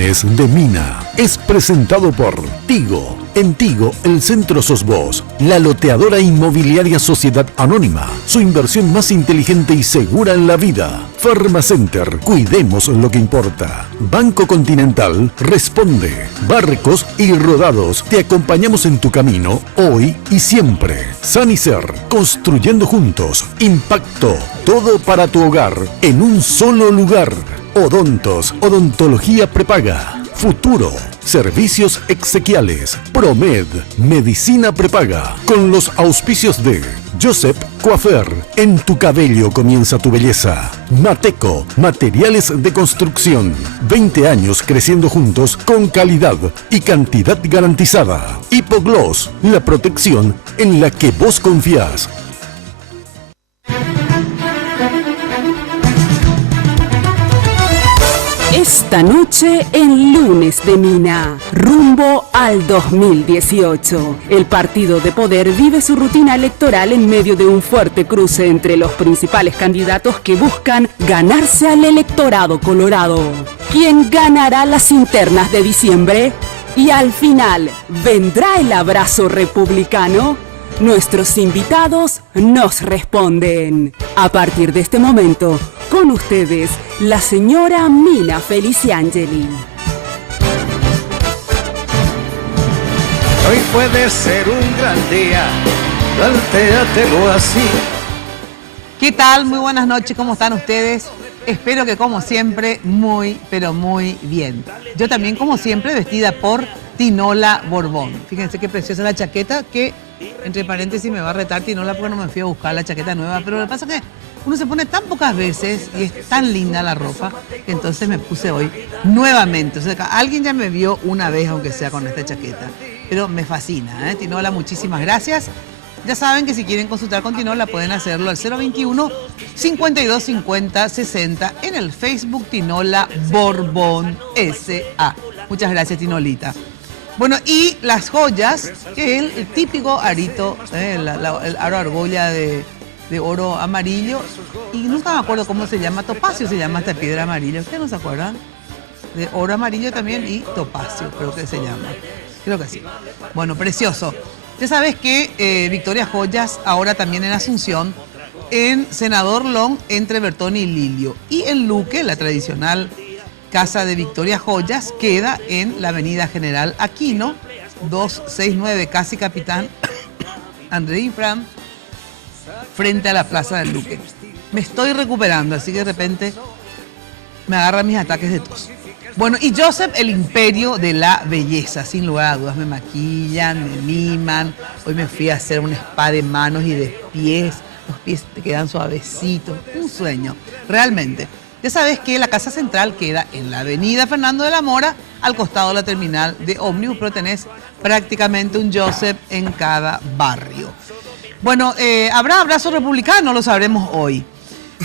Lunes de Mina es presentado por Tigo. En Tigo, el centro sos vos. La loteadora inmobiliaria Sociedad Anónima. Su inversión más inteligente y segura en la vida. Pharmacenter. Cuidemos lo que importa. Banco Continental. Responde. Barcos y Rodados. Te acompañamos en tu camino, hoy y siempre. Sanicer. Construyendo juntos. Impacto. Todo para tu hogar. En un solo lugar. Odontos. Odontología prepaga. Futuro, servicios exequiales, Promed, medicina prepaga, con los auspicios de Joseph Coiffeur, en tu cabello comienza tu belleza, Mateco, materiales de construcción, 20 años creciendo juntos con calidad y cantidad garantizada, Hipogloss, la protección en la que vos confías. Esta noche en Lunes de Mina, rumbo al 2018. El partido de poder vive su rutina electoral en medio de un fuerte cruce entre los principales candidatos que buscan ganarse al electorado colorado. ¿Quién ganará las internas de diciembre? Y al final, ¿vendrá el abrazo republicano? Nuestros invitados nos responden. A partir de este momento, con ustedes, la señora Mina Feliciangeli. Hoy puede ser un gran día, plantéatelo así. ¿Qué tal? Muy buenas noches, ¿cómo están ustedes? Espero que como siempre, muy, pero muy bien. Yo también, como siempre, vestida por Tinola Borbón. Fíjense qué preciosa la chaqueta, que entre paréntesis me va a retar Tinola porque no me fui a buscar la chaqueta nueva, pero lo que pasa es que uno se pone tan pocas veces y es tan linda la ropa que entonces me puse hoy nuevamente. O sea, alguien ya me vio una vez, aunque sea con esta chaqueta, pero me fascina, ¿eh? Tinola, muchísimas gracias. Ya saben que si quieren consultar con Tinola pueden hacerlo al 021 52 50 60 en el Facebook Tinola Borbón S.A. Muchas gracias, Tinolita. Bueno, y las joyas, que es el típico arito, el aro argolla de oro amarillo, y nunca me acuerdo cómo se llama, topacio se llama esta piedra amarilla, ¿ustedes no se acuerdan? De oro amarillo también y topacio, creo que se llama, creo que sí. Bueno, precioso. Ya sabes que Victoria Joyas ahora también en Asunción, en Senador Long, entre Bertoni y Lilio, y en Luque, la tradicional Casa de Victoria Joyas, queda en la Avenida General Aquino, 269, casi Capitán André Infran, frente a la Plaza del Luque. Me estoy recuperando, así que de repente me agarran mis ataques de tos. Bueno, y Joseph, el imperio de la belleza, sin lugar a dudas. Me maquillan, me miman. Hoy me fui a hacer un spa de manos y de pies. Los pies te quedan suavecitos. Un sueño, realmente. Ya sabes que la Casa Central queda en la Avenida Fernando de la Mora, al costado de la terminal de ómnibus, pero tenés prácticamente un Joseph en cada barrio. Bueno, ¿habrá abrazo republicano? Lo sabremos hoy.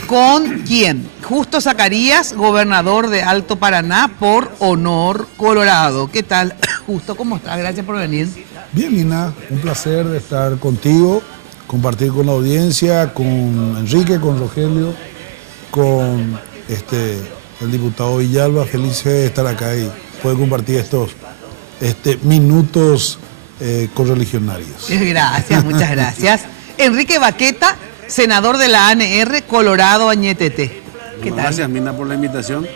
¿Con quién? Justo Zacarías, gobernador de Alto Paraná, por Honor Colorado. ¿Qué tal, Justo? ¿Cómo estás? Gracias por venir. Bien, Mina, un placer de estar contigo, compartir con la audiencia, con Enrique, con Rogelio, con el diputado Villalba. Feliz de estar acá y poder compartir estos minutos correligionarios. Gracias, muchas gracias. Enrique Baqueta, senador de la ANR, Colorado Añetete. ¿Qué tal? Gracias, Mina, por la invitación.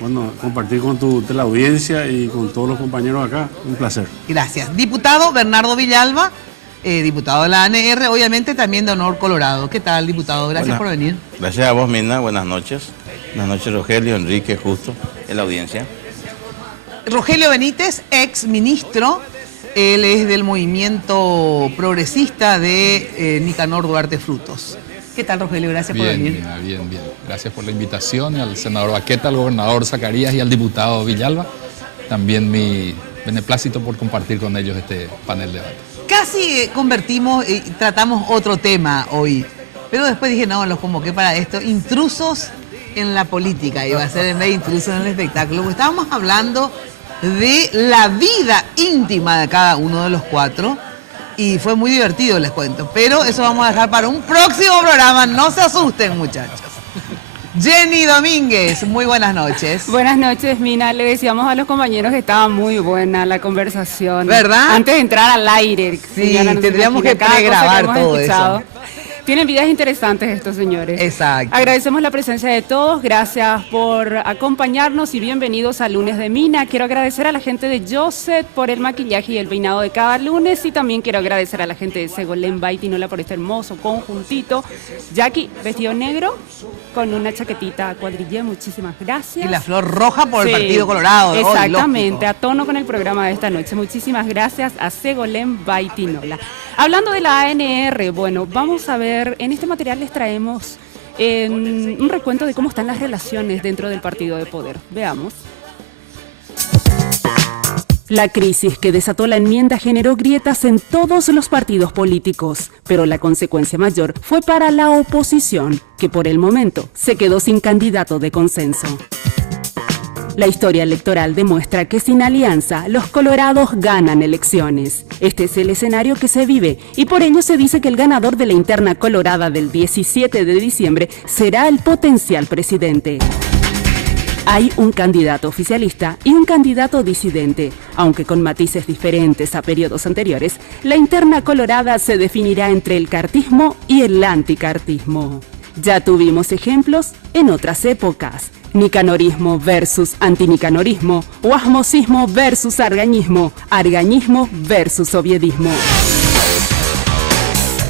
Bueno, compartir con la audiencia y con todos los compañeros acá, un placer. Gracias. Diputado Bernardo Villalba, diputado de la ANR, obviamente también de Honor Colorado. ¿Qué tal, diputado? Gracias por venir. Gracias a vos, Mina. Buenas noches. Buenas noches, Rogelio, Enrique, Justo, en la audiencia. Rogelio Benítez, ex ministro. Él es del movimiento progresista de Nicanor Duarte Frutos. ¿Qué tal, Rogelio? Gracias por venir. Mina, bien. Gracias por la invitación, y al senador Baqueta, al gobernador Zacarías y al diputado Villalba. También mi beneplácito por compartir con ellos este panel de debate. Casi convertimos y tratamos otro tema hoy, pero después dije, no, los convoqué para esto. Intrusos en la política, iba a ser en vez de intrusos en el espectáculo. Porque estábamos hablando de la vida íntima de cada uno de los cuatro y fue muy divertido, les cuento, pero eso vamos a dejar para un próximo programa. No se asusten, muchachos. Jenny Domínguez, muy buenas noches. Buenas noches, Mina. Le decíamos a los compañeros que estaba muy buena la conversación. ¿Verdad? Antes de entrar al aire. Sí, señora, no se tendríamos imagina que cada cosa pregrabar hemos todo escuchado. eso. Tienen vidas interesantes estos señores. Exacto. Agradecemos la presencia de todos, gracias por acompañarnos y bienvenidos a Lunes de Mina. Quiero agradecer a la gente de Joseph por el maquillaje y el peinado de cada lunes y también quiero agradecer a la gente de Segolén Baitinola por este hermoso conjuntito. Jackie, vestido negro con una chaquetita cuadrillé, muchísimas gracias. Y la flor roja por Sí, el Partido Colorado. Exactamente, a tono con el programa de esta noche. Muchísimas gracias a Segolén Baitinola. Hablando de la ANR, bueno, vamos a ver, en este material les traemos un recuento de cómo están las relaciones dentro del partido de poder. Veamos. La crisis que desató la enmienda generó grietas en todos los partidos políticos, pero la consecuencia mayor fue para la oposición, que por el momento se quedó sin candidato de consenso. La historia electoral demuestra que sin alianza, los colorados ganan elecciones. Este es el escenario que se vive y por ello se dice que el ganador de la interna colorada del 17 de diciembre será el potencial presidente. Hay un candidato oficialista y un candidato disidente. Aunque con matices diferentes a periodos anteriores, la interna colorada se definirá entre el cartismo y el anticartismo. Ya tuvimos ejemplos en otras épocas. Nicanorismo versus antinicanorismo, o asmosismo versus argañismo, argañismo versus oviedismo.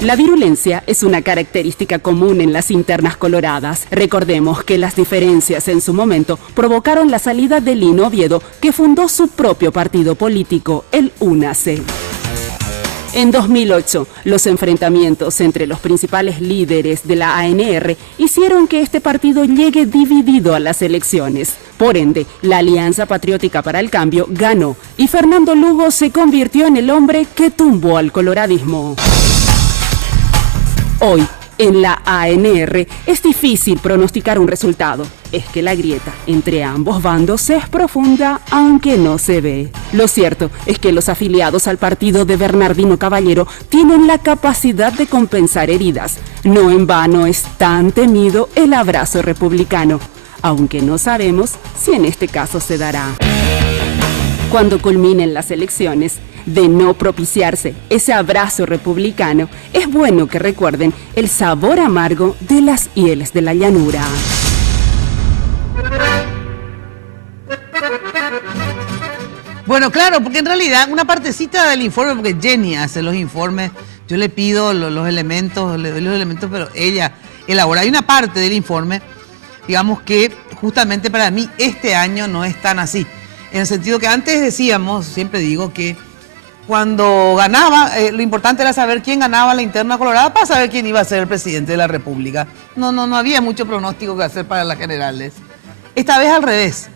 La virulencia es una característica común en las internas coloradas. Recordemos que las diferencias en su momento provocaron la salida de Lino Oviedo, que fundó su propio partido político, el UNACE. En 2008, los enfrentamientos entre los principales líderes de la ANR hicieron que este partido llegue dividido a las elecciones. Por ende, la Alianza Patriótica para el Cambio ganó y Fernando Lugo se convirtió en el hombre que tumbó al coloradismo. Hoy, en la ANR, es difícil pronosticar un resultado. Es que la grieta entre ambos bandos es profunda, aunque no se ve. Lo cierto es que los afiliados al partido de Bernardino Caballero tienen la capacidad de compensar heridas. No en vano es tan temido el abrazo republicano, aunque no sabemos si en este caso se dará. Cuando culminen las elecciones, de no propiciarse ese abrazo republicano, es bueno que recuerden el sabor amargo de las hieles de la llanura. Bueno, claro, porque en realidad una partecita del informe, porque Jenny hace los informes, yo le pido los elementos, le doy los elementos, pero ella elabora. Hay una parte del informe, digamos que justamente para mí este año no es tan así. En el sentido que antes decíamos, siempre digo que cuando ganaba, lo importante era saber quién ganaba la interna colorada para saber quién iba a ser el presidente de la República. No había mucho pronóstico que hacer para las generales. Esta vez al revés.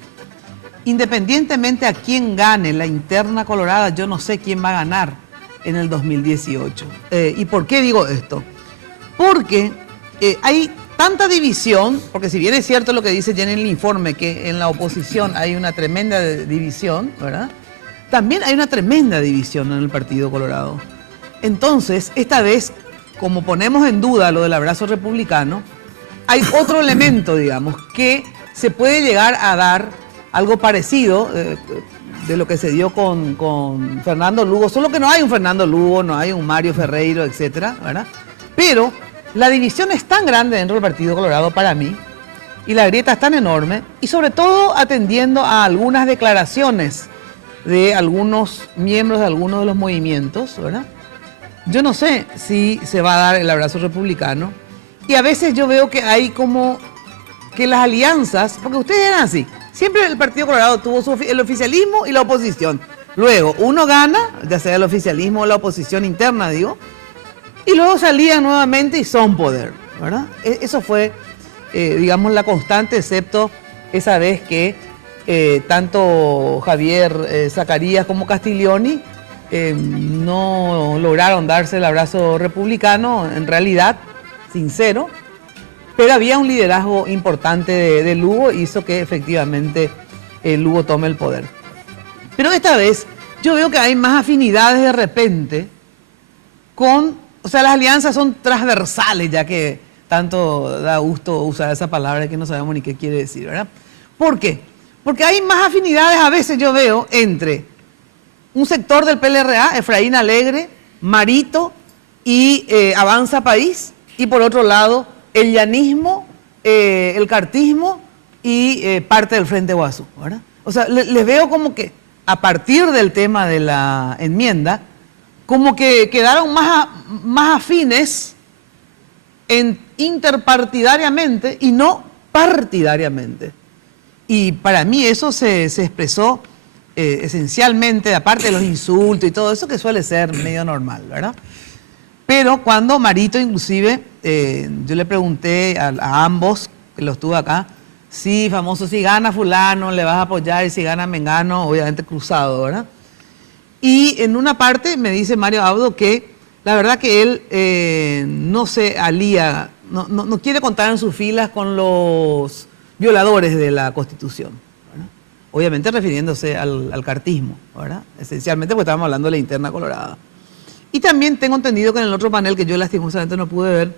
Independientemente a quién gane la interna colorada, yo no sé quién va a ganar en el 2018. ¿Y por qué digo esto? Porque hay tanta división, porque si bien es cierto lo que dice Jenny en el informe, que en la oposición hay una tremenda división, ¿verdad? También hay una tremenda división en el Partido Colorado. Entonces, esta vez, como ponemos en duda lo del abrazo republicano, hay otro elemento, digamos, que se puede llegar a dar algo parecido de lo que se dio con Fernando Lugo, solo que no hay un Fernando Lugo, no hay un Mario Ferreiro, etcétera, ¿verdad? Pero la división es tan grande dentro del Partido Colorado para mí, y la grieta es tan enorme, y sobre todo atendiendo a algunas declaraciones de algunos miembros de algunos de los movimientos, ¿verdad? Yo no sé si se va a dar el abrazo republicano, y a veces yo veo que hay como que las alianzas, porque ustedes eran así, siempre el Partido Colorado tuvo el oficialismo y la oposición. Luego uno gana, ya sea el oficialismo o la oposición interna, digo, y luego salían nuevamente y son poder, ¿verdad? Eso fue, digamos, la constante, excepto esa vez que tanto Javier Zacarías como Castiglioni no lograron darse el abrazo republicano, en realidad, sincero, pero había un liderazgo importante de Lugo y hizo que efectivamente Lugo tome el poder. Pero esta vez yo veo que hay más afinidades de repente con, o sea, las alianzas son transversales ya que tanto da gusto usar esa palabra que no sabemos ni qué quiere decir, ¿verdad? ¿Por qué? Porque hay más afinidades a veces yo veo entre un sector del PLRA, Efraín Alegre, Marito y Avanza País, y por otro lado el llanismo, el cartismo y parte del Frente Guasú, ¿verdad? O sea, les veo como que a partir del tema de la enmienda, como que quedaron más afines interpartidariamente y no partidariamente. Y para mí eso se expresó esencialmente, aparte de los insultos y todo eso, que suele ser medio normal, ¿verdad? Pero cuando Marito, inclusive, yo le pregunté a ambos, que los tuve acá, sí, famoso, si gana fulano, le vas a apoyar, y si gana Mengano, obviamente cruzado, ¿verdad? Y en una parte me dice Mario Abdo que la verdad que él no se alía, no quiere contar en sus filas con los violadores de la Constitución, ¿verdad? Obviamente refiriéndose al cartismo, ¿verdad? Esencialmente porque estábamos hablando de la interna colorada. Y también tengo entendido que en el otro panel, que yo lastimosamente no pude ver,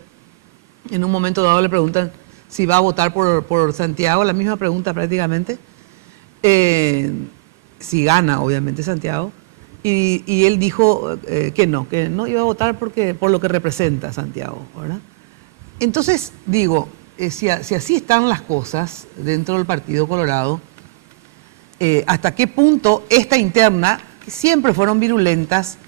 en un momento dado le preguntan si va a votar por Santiago, la misma pregunta prácticamente, si gana obviamente Santiago, y él dijo que no iba a votar por lo que representa Santiago, ¿verdad? Entonces digo, si así están las cosas dentro del Partido Colorado, hasta qué punto esta interna, que siempre fueron virulentas,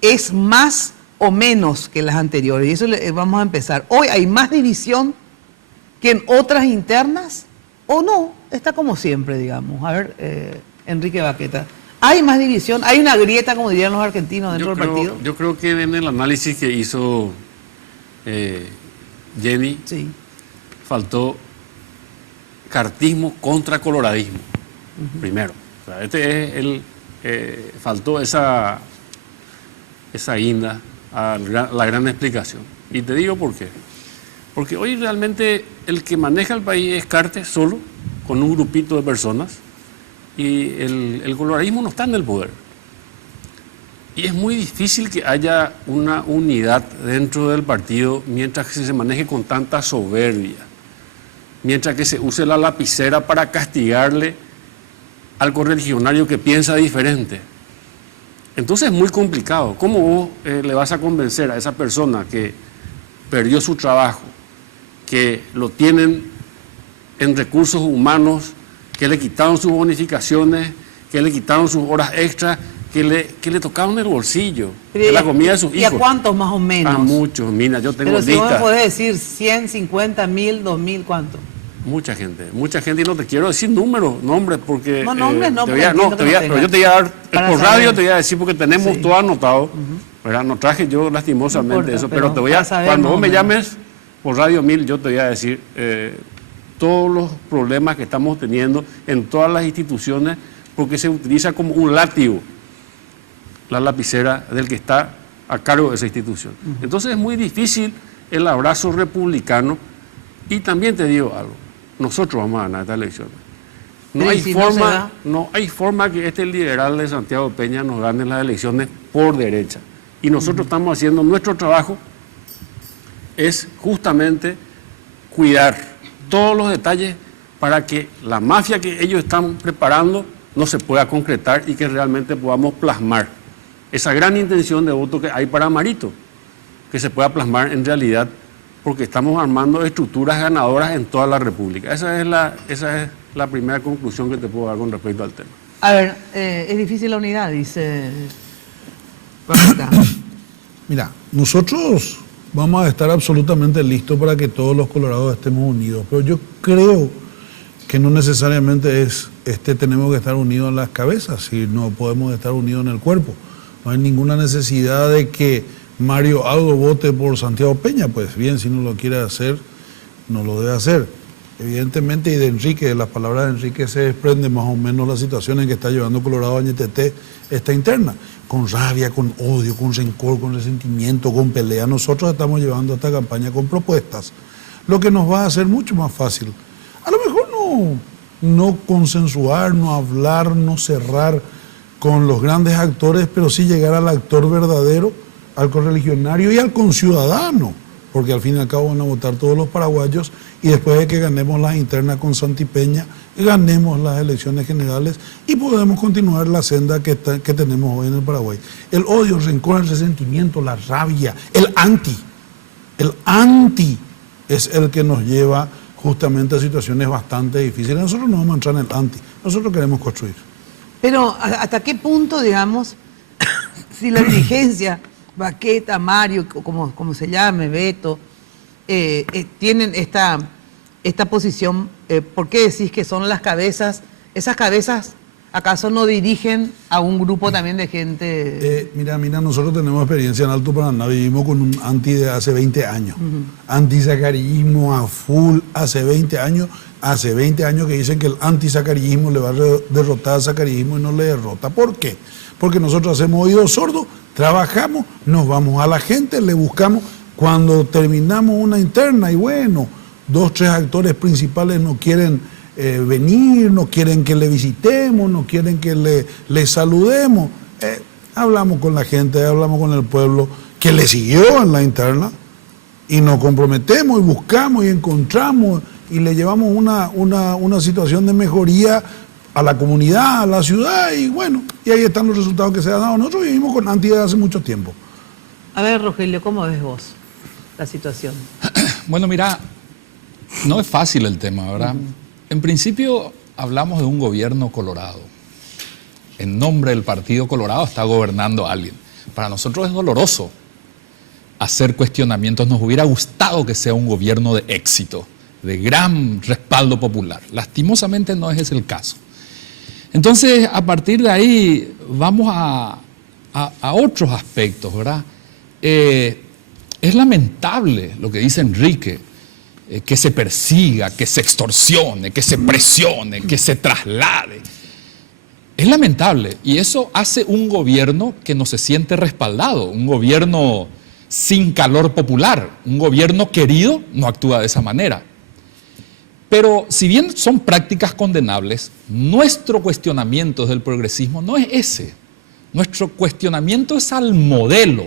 es más o menos que las anteriores. Y eso vamos a empezar. Hoy hay más división que en otras internas, o no, está como siempre, digamos. A ver, Enrique Baqueta, ¿hay más división? ¿Hay una grieta, como dirían los argentinos, dentro del partido? Yo creo que en el análisis que hizo Jenny, sí, faltó cartismo contra coloradismo, primero. O sea, faltó esa guinda a la gran explicación. Y te digo por qué. Porque hoy realmente el que maneja el país es Cartes solo, con un grupito de personas, y el coloradismo no está en el poder. Y es muy difícil que haya una unidad dentro del partido mientras que se maneje con tanta soberbia, mientras que se use la lapicera para castigarle al correligionario que piensa diferente. Entonces es muy complicado. ¿Cómo vos le vas a convencer a esa persona que perdió su trabajo, que lo tienen en recursos humanos, que le quitaron sus bonificaciones, que le quitaron sus horas extras, que le tocaron el bolsillo, de la comida de sus hijos? ¿Y a cuántos más o menos? A muchos, mira, yo tengo Pero si vos me listas. podés decir 100, 50, 1000, 2000, ¿cuánto? Mucha gente, y no te quiero decir nombres, porque... No, nombres no, pero yo te voy a dar, por radio te voy a decir, porque tenemos todo anotado, ¿verdad? No traje yo lastimosamente no importa, eso, pero te voy a, cuando vos me llames por Radio 1000, yo te voy a decir todos los problemas que estamos teniendo en todas las instituciones, porque se utiliza como un látigo la lapicera del que está a cargo de esa institución. Entonces es muy difícil el abrazo republicano. Y también te digo algo, nosotros vamos a ganar esta elección. No hay forma que este liberal de Santiago Peña nos gane las elecciones por derecha. Y nosotros estamos haciendo nuestro trabajo, es justamente cuidar todos los detalles para que la mafia que ellos están preparando no se pueda concretar y que realmente podamos plasmar esa gran intención de voto que hay para Marito, que se pueda plasmar en realidad, porque estamos armando estructuras ganadoras en toda la República. Esa es la primera conclusión que te puedo dar con respecto al tema. A ver, es difícil la unidad, dice... Mira, nosotros vamos a estar absolutamente listos para que todos los colorados estemos unidos, pero yo creo que no necesariamente tenemos que estar unidos en las cabezas, y no podemos estar unidos en el cuerpo. No hay ninguna necesidad de que Mario Abdo vote por Santiago Peña, pues bien, si no lo quiere hacer, no lo debe hacer. Evidentemente, y de Enrique, de las palabras de Enrique se desprende más o menos la situación en que está llevando Colorado Añetete esta interna, con rabia, con odio, con rencor, con resentimiento, con pelea. Nosotros estamos llevando esta campaña con propuestas, lo que nos va a hacer mucho más fácil. A lo mejor no consensuar, no hablar, no cerrar con los grandes actores, pero sí llegar al actor verdadero, al correligionario y al conciudadano, porque al fin y al cabo van a votar todos los paraguayos, y después de que ganemos las internas con Santipeña, ganemos las elecciones generales y podemos continuar la senda que tenemos hoy en el Paraguay. El odio, el rencor, el resentimiento, la rabia, el anti es el que nos lleva justamente a situaciones bastante difíciles. Nosotros no vamos a entrar en el anti, nosotros queremos construir. Pero ¿hasta qué punto, digamos, si la dirigencia, Baqueta, Mario, como se llame, Beto, tienen esta posición, ¿por qué decís que son las cabezas? ¿Esas cabezas acaso no dirigen a un grupo también de gente? Mira, nosotros tenemos experiencia en Alto Paraná, vivimos con un anti de hace 20 años. Antisacarillismo a full hace 20 años. Hace 20 años que dicen que el antisacarillismo le va a derrotar al sacarillismo y no le derrota. ¿Por qué? Porque nosotros hacemos oídos sordos, trabajamos, nos vamos a la gente, le buscamos. Cuando terminamos una interna y bueno, 2, 3 actores principales no quieren venir, no quieren que le visitemos, no quieren que le saludemos, hablamos con la gente, hablamos con el pueblo que le siguió en la interna y nos comprometemos y buscamos y encontramos y le llevamos una situación de mejoría a la comunidad, a la ciudad, y bueno, y ahí están los resultados que se han dado. Nosotros vivimos con anti desde hace mucho tiempo. A ver, Rogelio, ¿cómo ves vos la situación? Bueno, mira, no es fácil el tema, ¿verdad? En principio hablamos de un gobierno colorado. En nombre del Partido Colorado está gobernando alguien. Para nosotros es doloroso hacer cuestionamientos. Nos hubiera gustado que sea un gobierno de éxito, de gran respaldo popular. Lastimosamente no es ese el caso. Entonces, a partir de ahí, vamos a otros aspectos, ¿verdad? Es lamentable lo que dice Enrique, que se persiga, que se extorsione, que se presione, que se traslade. Es lamentable, y eso hace un gobierno que no se siente respaldado, un gobierno sin calor popular, un gobierno querido no actúa de esa manera. Pero si bien son prácticas condenables, nuestro cuestionamiento desde el progresismo no es ese. Nuestro cuestionamiento es al modelo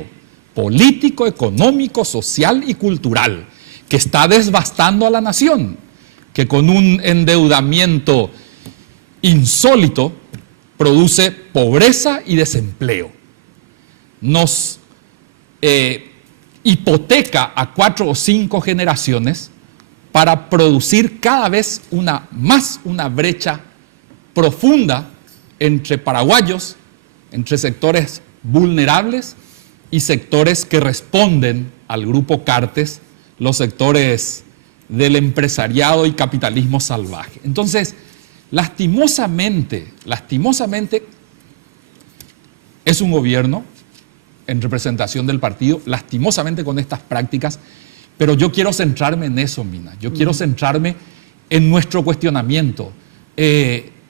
político, económico, social y cultural que está desbastando a la nación, que con un endeudamiento insólito produce pobreza y desempleo. Nos hipoteca a 4 o 5 generaciones para producir cada vez una brecha profunda entre paraguayos, entre sectores vulnerables y sectores que responden al grupo Cartes, los sectores del empresariado y capitalismo salvaje. Entonces, lastimosamente, es un gobierno en representación del partido, lastimosamente con estas prácticas, pero yo quiero centrarme en eso, Mina. Yo quiero centrarme en nuestro cuestionamiento.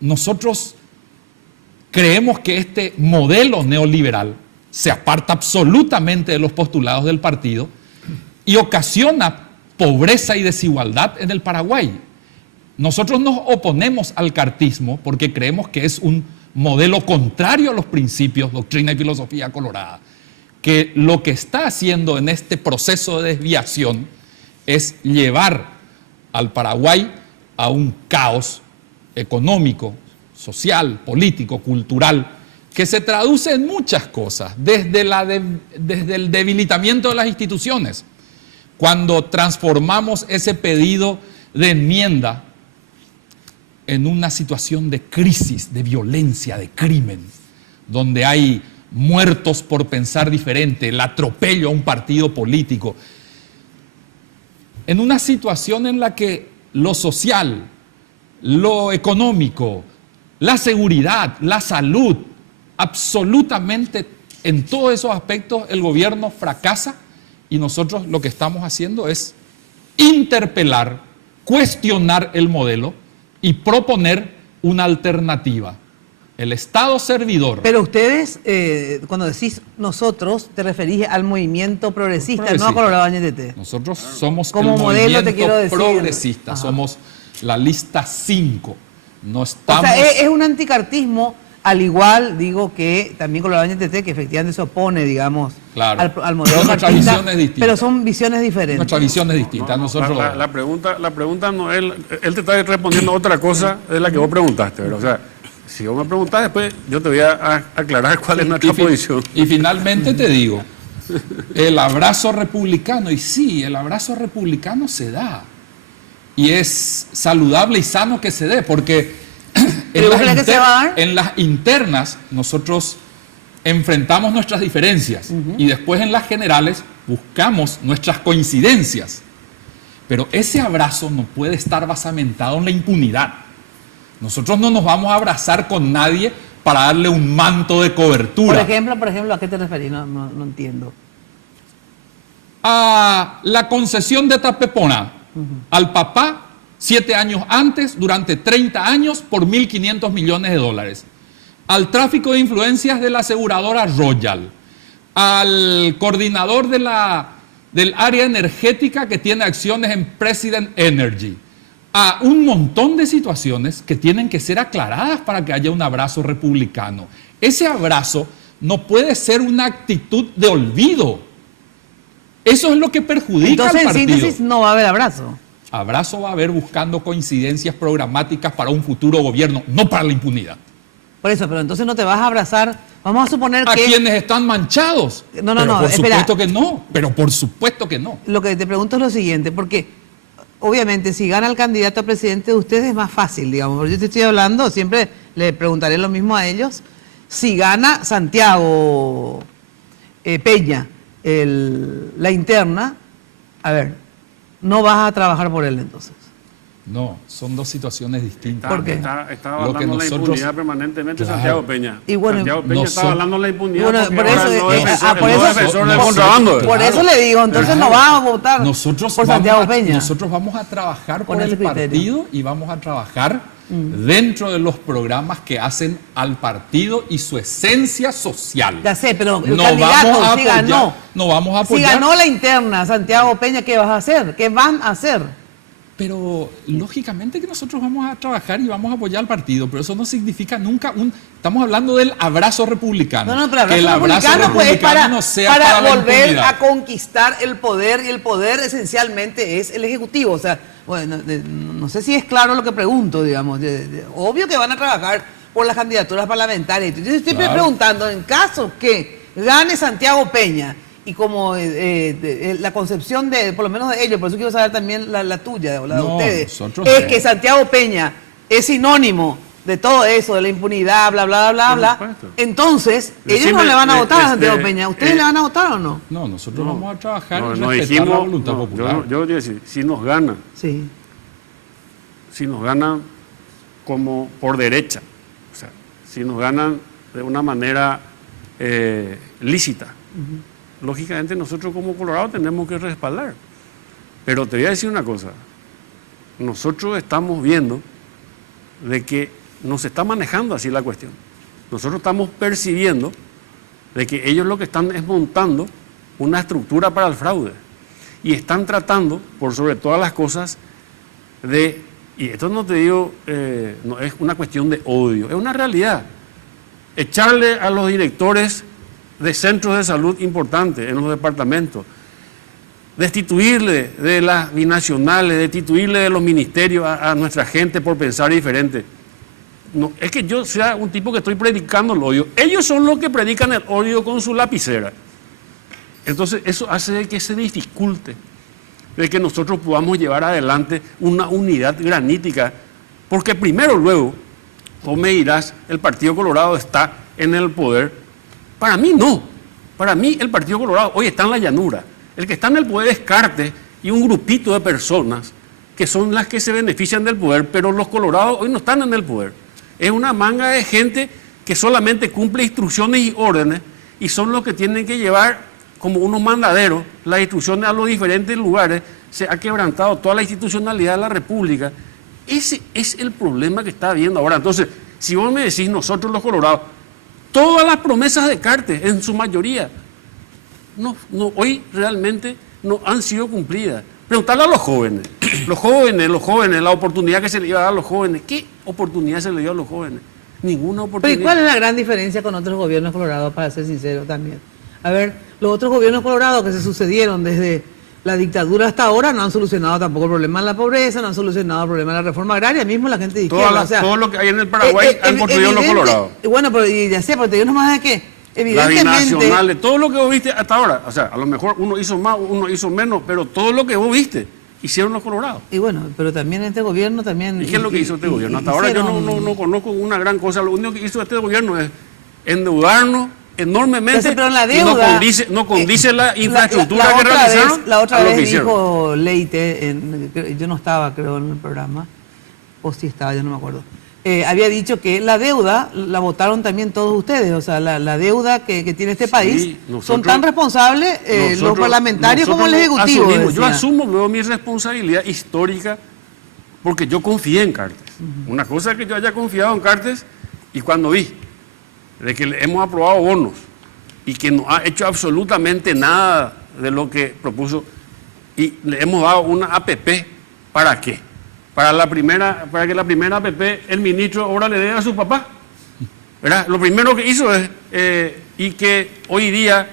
Nosotros creemos que este modelo neoliberal se aparta absolutamente de los postulados del partido y ocasiona pobreza y desigualdad en el Paraguay. Nosotros nos oponemos al cartismo porque creemos que es un modelo contrario a los principios, doctrina y filosofía colorada, que lo que está haciendo en este proceso de desviación es llevar al Paraguay a un caos económico, social, político, cultural, que se traduce en muchas cosas, desde el debilitamiento de las instituciones. Cuando transformamos ese pedido de enmienda en una situación de crisis, de violencia, de crimen, donde hay muertos por pensar diferente, el atropello a un partido político, en una situación en la que lo social, lo económico, la seguridad, la salud, absolutamente en todos esos aspectos el gobierno fracasa, y nosotros lo que estamos haciendo es interpelar, cuestionar el modelo y proponer una alternativa. El Estado servidor. Pero ustedes, cuando decís nosotros, te referís al movimiento progresista, no a Colorado Añetete. Nosotros somos como el modelo, movimiento te quiero decir, progresista, somos la lista 5. No estamos... O sea, es un anticartismo Al igual, digo que también Colorado NTT, que efectivamente se opone, digamos, Claro. al modelo Pero nuestra partista, visión es distinta. pero son visiones diferentes. Nuestra visión es distinta. Nosotros... La pregunta no es, él te está respondiendo otra cosa de la que vos preguntaste, ¿verdad? O sea, si vos me preguntás después, yo te voy a aclarar cuál es nuestra posición. Y finalmente te digo, el abrazo republicano, y sí, el abrazo republicano se da. Y es saludable y sano que se dé, porque en las internas nosotros enfrentamos nuestras diferencias y después en las generales buscamos nuestras coincidencias. Pero ese abrazo no puede estar basamentado en la impunidad. Nosotros no nos vamos a abrazar con nadie para darle un manto de cobertura. Por ejemplo, ¿a qué te referís? No entiendo. A la concesión de Tapepona al papá 7 años antes, durante 30 años, por $1.500 millones. Al tráfico de influencias de la aseguradora Royal, al coordinador del área energética que tiene acciones en President Energy, a un montón de situaciones que tienen que ser aclaradas para que haya un abrazo republicano. Ese abrazo no puede ser una actitud de olvido. Eso es lo que perjudica al partido. Entonces, en síntesis, no va a haber abrazo. Abrazo va a haber buscando coincidencias programáticas para un futuro gobierno, no para la impunidad. Por eso, pero entonces no te vas a abrazar. Vamos a suponer ¿A que... quienes están manchados? No, por espera. supuesto que no, pero por supuesto que no. Lo que te pregunto es lo siguiente, porque obviamente si gana el candidato a presidente de ustedes es más fácil, digamos. Porque yo te estoy hablando, siempre le preguntaré lo mismo a ellos. Si gana Santiago Peña la interna, a ver, no vas a trabajar por él entonces. No, son dos situaciones distintas. ¿Por qué? Está hablando la impunidad permanentemente, Claro. Santiago Peña. Y bueno, Santiago Peña está hablando la impunidad. Bueno, porque por ahora eso, no es defensor, por no eso- es defensor del no, contrabando. claro. Por eso le digo, entonces no vas a votar por Santiago Peña. Nosotros vamos a trabajar Con por ese el criterio. partido y vamos a trabajar dentro de los programas que hacen al partido y su esencia social. Ya sé, pero el No candidato, vamos a si apoyar, ganó, no vamos a apoyar. si ganó la interna Santiago Peña, ¿qué vas a hacer? ¿Qué van a hacer? Pero lógicamente que nosotros vamos a trabajar y vamos a apoyar al partido, pero eso no significa nunca estamos hablando del abrazo republicano. No, pero que el abrazo republicano pues, es republicano no sea para la volver impunidad. a conquistar el poder, y el poder esencialmente es el Ejecutivo. O sea, bueno, no sé si es claro lo que pregunto, digamos. Obvio que van a trabajar por las candidaturas parlamentarias. Yo estoy Claro. preguntando, en caso que gane Santiago Peña, y como la concepción de, por lo menos de ellos, por eso quiero saber también la tuya o la de No, ustedes, nosotros es no. que Santiago Peña es sinónimo de todo eso, de la impunidad, bla, bla, bla, Por bla. supuesto. Entonces, ellos no Decime, le van a votar a Santiago este, Peña. ¿Ustedes le van a votar o no? No, nosotros vamos a trabajar No, en no respetar dijimos, la voluntad no, popular. yo quiero decir, si nos gana como por derecha, o sea, si nos ganan de una manera lícita, lógicamente nosotros como Colorado tenemos que respaldar. Pero te voy a decir una cosa, nosotros estamos viendo de que no se está manejando así la cuestión. Nosotros estamos percibiendo de que ellos lo que están es montando una estructura para el fraude y están tratando, por sobre todas las cosas, y esto no te digo, no es una cuestión de odio, es una realidad, echarle a los directores de centros de salud importantes en los departamentos, destituirle de las binacionales, destituirle de los ministerios a nuestra gente por pensar diferente. No, es que yo sea un tipo que estoy predicando el odio. Ellos son los que predican el odio con su lapicera. Entonces eso hace de que se dificulte, de que nosotros podamos llevar adelante una unidad granítica, porque primero luego, vos me dirás, el Partido Colorado está en el poder. Para mí no, para mí el Partido Colorado hoy está en la llanura. El que está en el poder es Cartes y un grupito de personas que son las que se benefician del poder, pero los colorados hoy no están en el poder. Es una manga de gente que solamente cumple instrucciones y órdenes y son los que tienen que llevar como unos mandaderos las instrucciones a los diferentes lugares. Se ha quebrantado toda la institucionalidad de la República. Ese es el problema que está habiendo ahora. Entonces, si vos me decís nosotros los colorados, todas las promesas de Cartes, en su mayoría, hoy realmente no han sido cumplidas. Preguntarle a los jóvenes, la oportunidad que se le iba a dar a los jóvenes, ¿qué oportunidad se le dio a los jóvenes? ninguna Pero oportunidad. ¿y cuál es la gran diferencia con otros gobiernos colorados, para ser sincero también? A ver, los otros gobiernos colorados que se sucedieron desde la dictadura hasta ahora no han solucionado tampoco el problema de la pobreza, no han solucionado el problema de la reforma agraria, mismo la gente de izquierda. Todo lo que hay en el Paraguay han construido los colorados. Bueno, pero y ya sé, pero te digo nomás de que, Las evidentemente... binacionales, todo lo que vos viste hasta ahora, o sea, a lo mejor uno hizo más, uno hizo menos, pero todo lo que vos viste, hicieron los colorados. Y bueno, pero también este gobierno también... ¿Y qué es lo que hizo este gobierno? Hasta ahora yo no conozco una gran cosa. Lo único que hizo este gobierno es endeudarnos enormemente. Entonces, pero la y deuda, no condice la infraestructura que otra realizaron. vez, la otra a lo vez que hicieron. dijo Leite, yo no estaba creo en el programa, o sí estaba, yo no me acuerdo. Había dicho que la deuda la votaron también todos ustedes, o sea, la deuda que tiene este país, son tan responsables los parlamentarios como el Ejecutivo. Yo asumo luego mi responsabilidad histórica porque yo confié en Cartes. Una cosa es que yo haya confiado en Cartes y cuando vi de que le hemos aprobado bonos y que no ha hecho absolutamente nada de lo que propuso y le hemos dado una APP, ¿para qué? Para que la primera APP el ministro ahora le dé a su papá, ¿verdad? Lo primero que hizo es y que hoy día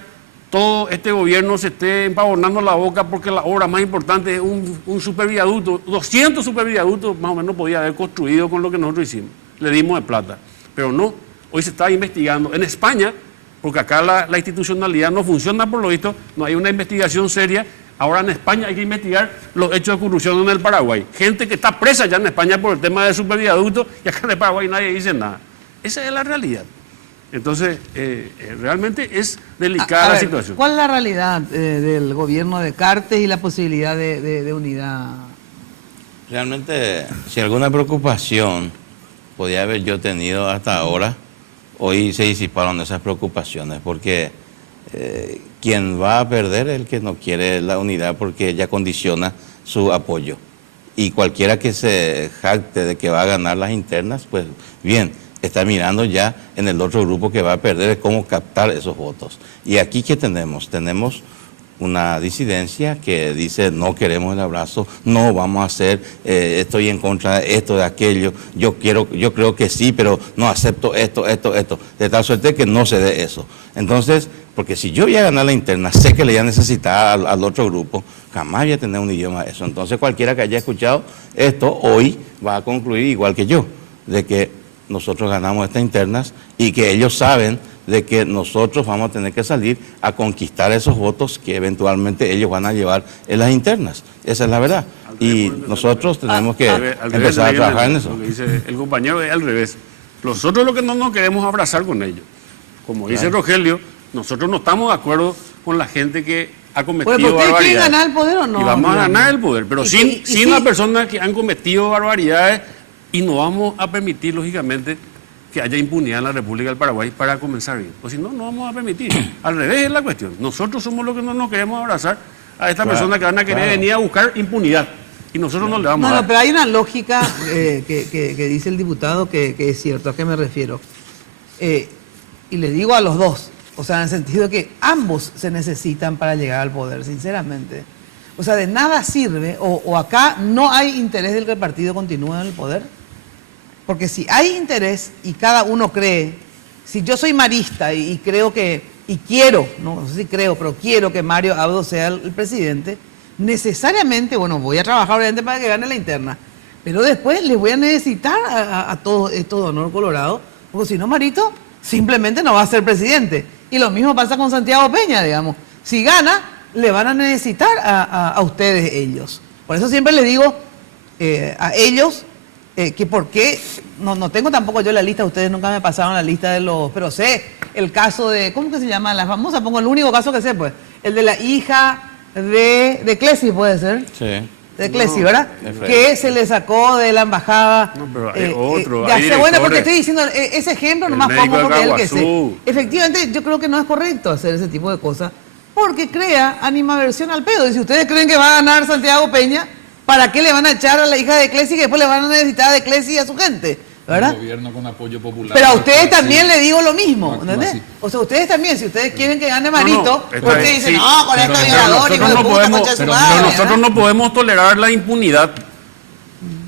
todo este gobierno se esté empavonando la boca porque la obra más importante es un superviaducto, 200 superviaductos más o menos podía haber construido con lo que nosotros hicimos, le dimos de plata, pero no, hoy se está investigando en España, porque acá la institucionalidad no funciona por lo visto, no hay una investigación seria. Ahora en España hay que investigar los hechos de corrupción en el Paraguay. Gente que está presa ya en España por el tema del superviaducto y acá en el Paraguay nadie dice nada. Esa es la realidad. Entonces, realmente es delicada la situación. ¿Cuál es la realidad del gobierno de Cartes y la posibilidad de unidad? Realmente, si alguna preocupación podía haber yo tenido hasta ahora, hoy se disiparon esas preocupaciones, porque quien va a perder es el que no quiere la unidad porque ella condiciona su apoyo. Y cualquiera que se jacte de que va a ganar las internas, pues bien, está mirando ya en el otro grupo que va a perder cómo captar esos votos. Y aquí, ¿qué tenemos? Tenemos una disidencia que dice no queremos el abrazo, no vamos a hacer, estoy en contra de esto, de aquello, yo creo que sí, pero no acepto esto, de tal suerte que no se dé eso. Entonces, porque si yo voy a ganar la interna, sé que le voy a necesitar al otro grupo, jamás voy a tener un idioma de eso. Entonces cualquiera que haya escuchado esto hoy va a concluir igual que yo, de que nosotros ganamos estas internas y que ellos saben de que nosotros vamos a tener que salir a conquistar esos votos que eventualmente ellos van a llevar en las internas. Esa es la verdad. Y nosotros tenemos que empezar a trabajar en eso. Lo que dice el compañero es al revés. Nosotros lo que no nos queremos abrazar con ellos. Como dice Rogelio, nosotros no estamos de acuerdo con la gente que ha cometido barbaridades. ¿Ustedes quieren ganar el poder o no? Y vamos a ganar el poder, pero sin las personas que han cometido barbaridades y no vamos a permitir, lógicamente, que haya impunidad en la República del Paraguay para comenzar bien. Pues si no, no vamos a permitir. Al revés es la cuestión. Nosotros somos los que no nos queremos abrazar a estas personas que van a querer venir a buscar impunidad. Y nosotros no le vamos a dar. No, pero hay una lógica que dice el diputado que es cierto. ¿A qué me refiero? Y le digo a los dos, o sea, en el sentido de que ambos se necesitan para llegar al poder, sinceramente. O sea, de nada sirve, o acá no hay interés del que el partido continúe en el poder. Porque si hay interés y cada uno cree, si yo soy marista y creo que, y quiero, no sé si creo, pero quiero que Mario Abdo sea el presidente, necesariamente, bueno, voy a trabajar obviamente para que gane la interna, pero después les voy a necesitar a todo esto de Honor Colorado, porque si no, Marito simplemente no va a ser presidente. Y lo mismo pasa con Santiago Peña, digamos. Si gana, le van a necesitar a ustedes ellos. Por eso siempre les digo a ellos, que por qué, no tengo tampoco yo la lista, ustedes nunca me pasaron la lista de los, pero sé el caso de, ¿cómo que se llama? La famosa, pongo el único caso que sé, pues, el de la hija de Clesi, puede ser. Sí. De Clesi, ¿verdad? Que se le sacó de la embajada. No, pero hay otro. Ya sé, bueno, porque estoy diciendo, ese ejemplo nomás pongo porque es el que sé. Caguazú. Efectivamente, yo creo que no es correcto hacer ese tipo de cosas, porque crea animaversión al pedo. Y si ustedes creen que va a ganar Santiago Peña, ¿para qué le van a echar a la hija de Clesi que después le van a necesitar de Clesi y a su gente? ¿Verdad? Un gobierno con apoyo popular. Pero a ustedes también le digo lo mismo, ¿entendés? O sea, ustedes también, si ustedes quieren que gane Marito, porque dicen, no, con esto violador, hijo de puta, concha de su madre. Pero nosotros no podemos tolerar la impunidad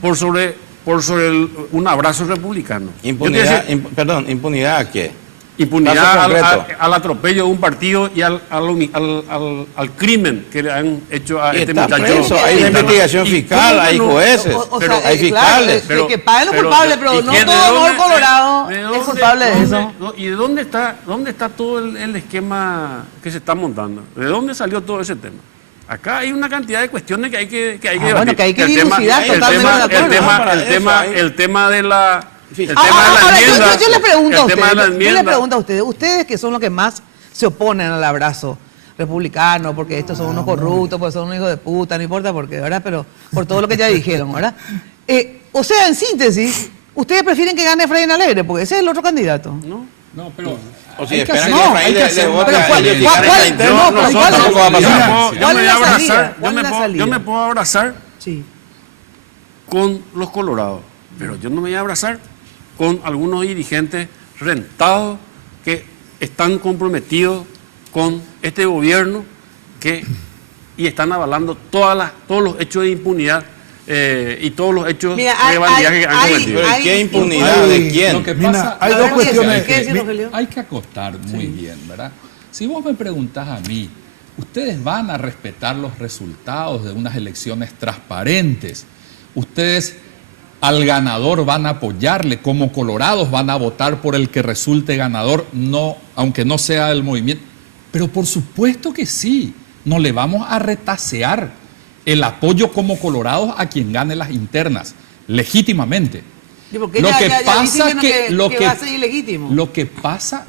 por sobre por sobre un abrazo republicano. Impunidad, perdón, ¿impunidad a qué? Impunidad Caso concreto. al atropello de un partido y al crimen que le han hecho a Y este está muchacho. preso, hay una investigación fiscal, hay jueces, Pero hay fiscales. Claro, que paguen los culpables, pero no todo amor colorado es culpable de eso. ¿Y de dónde está todo el esquema que se está montando? ¿De dónde salió todo ese tema? Acá hay una cantidad de cuestiones que hay que debatir. Bueno, que hay que dilucidar totalmente de acuerdo. El tema de la... Ahora, yo le pregunto a ustedes, ustedes que son los que más se oponen al abrazo republicano, porque estos son unos corruptos, porque son unos hijos de puta, no importa por qué, ¿verdad? Pero por todo lo que ya dijeron, ¿verdad? O sea, en síntesis, ustedes prefieren que gane Efraín Alegre, porque ese es el otro candidato. No, pero... O si hay que esperan hacer- que Efraín le vote a ¿cuál- ellos, cuál- llegar a la interna, no, no, ¿cuál- tampoco va a pasar. Yo ¿Cuál me es voy la a abrazar, salida? ¿Cuál es la salida? yo me puedo abrazar Sí. con los colorados, pero yo no me voy a abrazar con algunos dirigentes rentados que están comprometidos con este gobierno y están avalando todos los hechos de impunidad y todos los hechos Mira, de bandidaje que han cometido. Pero ¿qué impunidad de quién? Lo que Mina, pasa, hay A dos ver, cuestiones. ¿qué decir, Rogelio? hay que acotar muy bien, ¿verdad? Si vos me preguntás a mí, ustedes van a respetar los resultados de unas elecciones transparentes. Ustedes al ganador van a apoyarle, como colorados van a votar por el que resulte ganador, no, aunque no sea el movimiento. Pero por supuesto que sí, no le vamos a retasear el apoyo como colorados a quien gane las internas, legítimamente. ¿Y por qué Lo ya que dicen pasa que lo va a ser ilegítimo? Lo que pasa...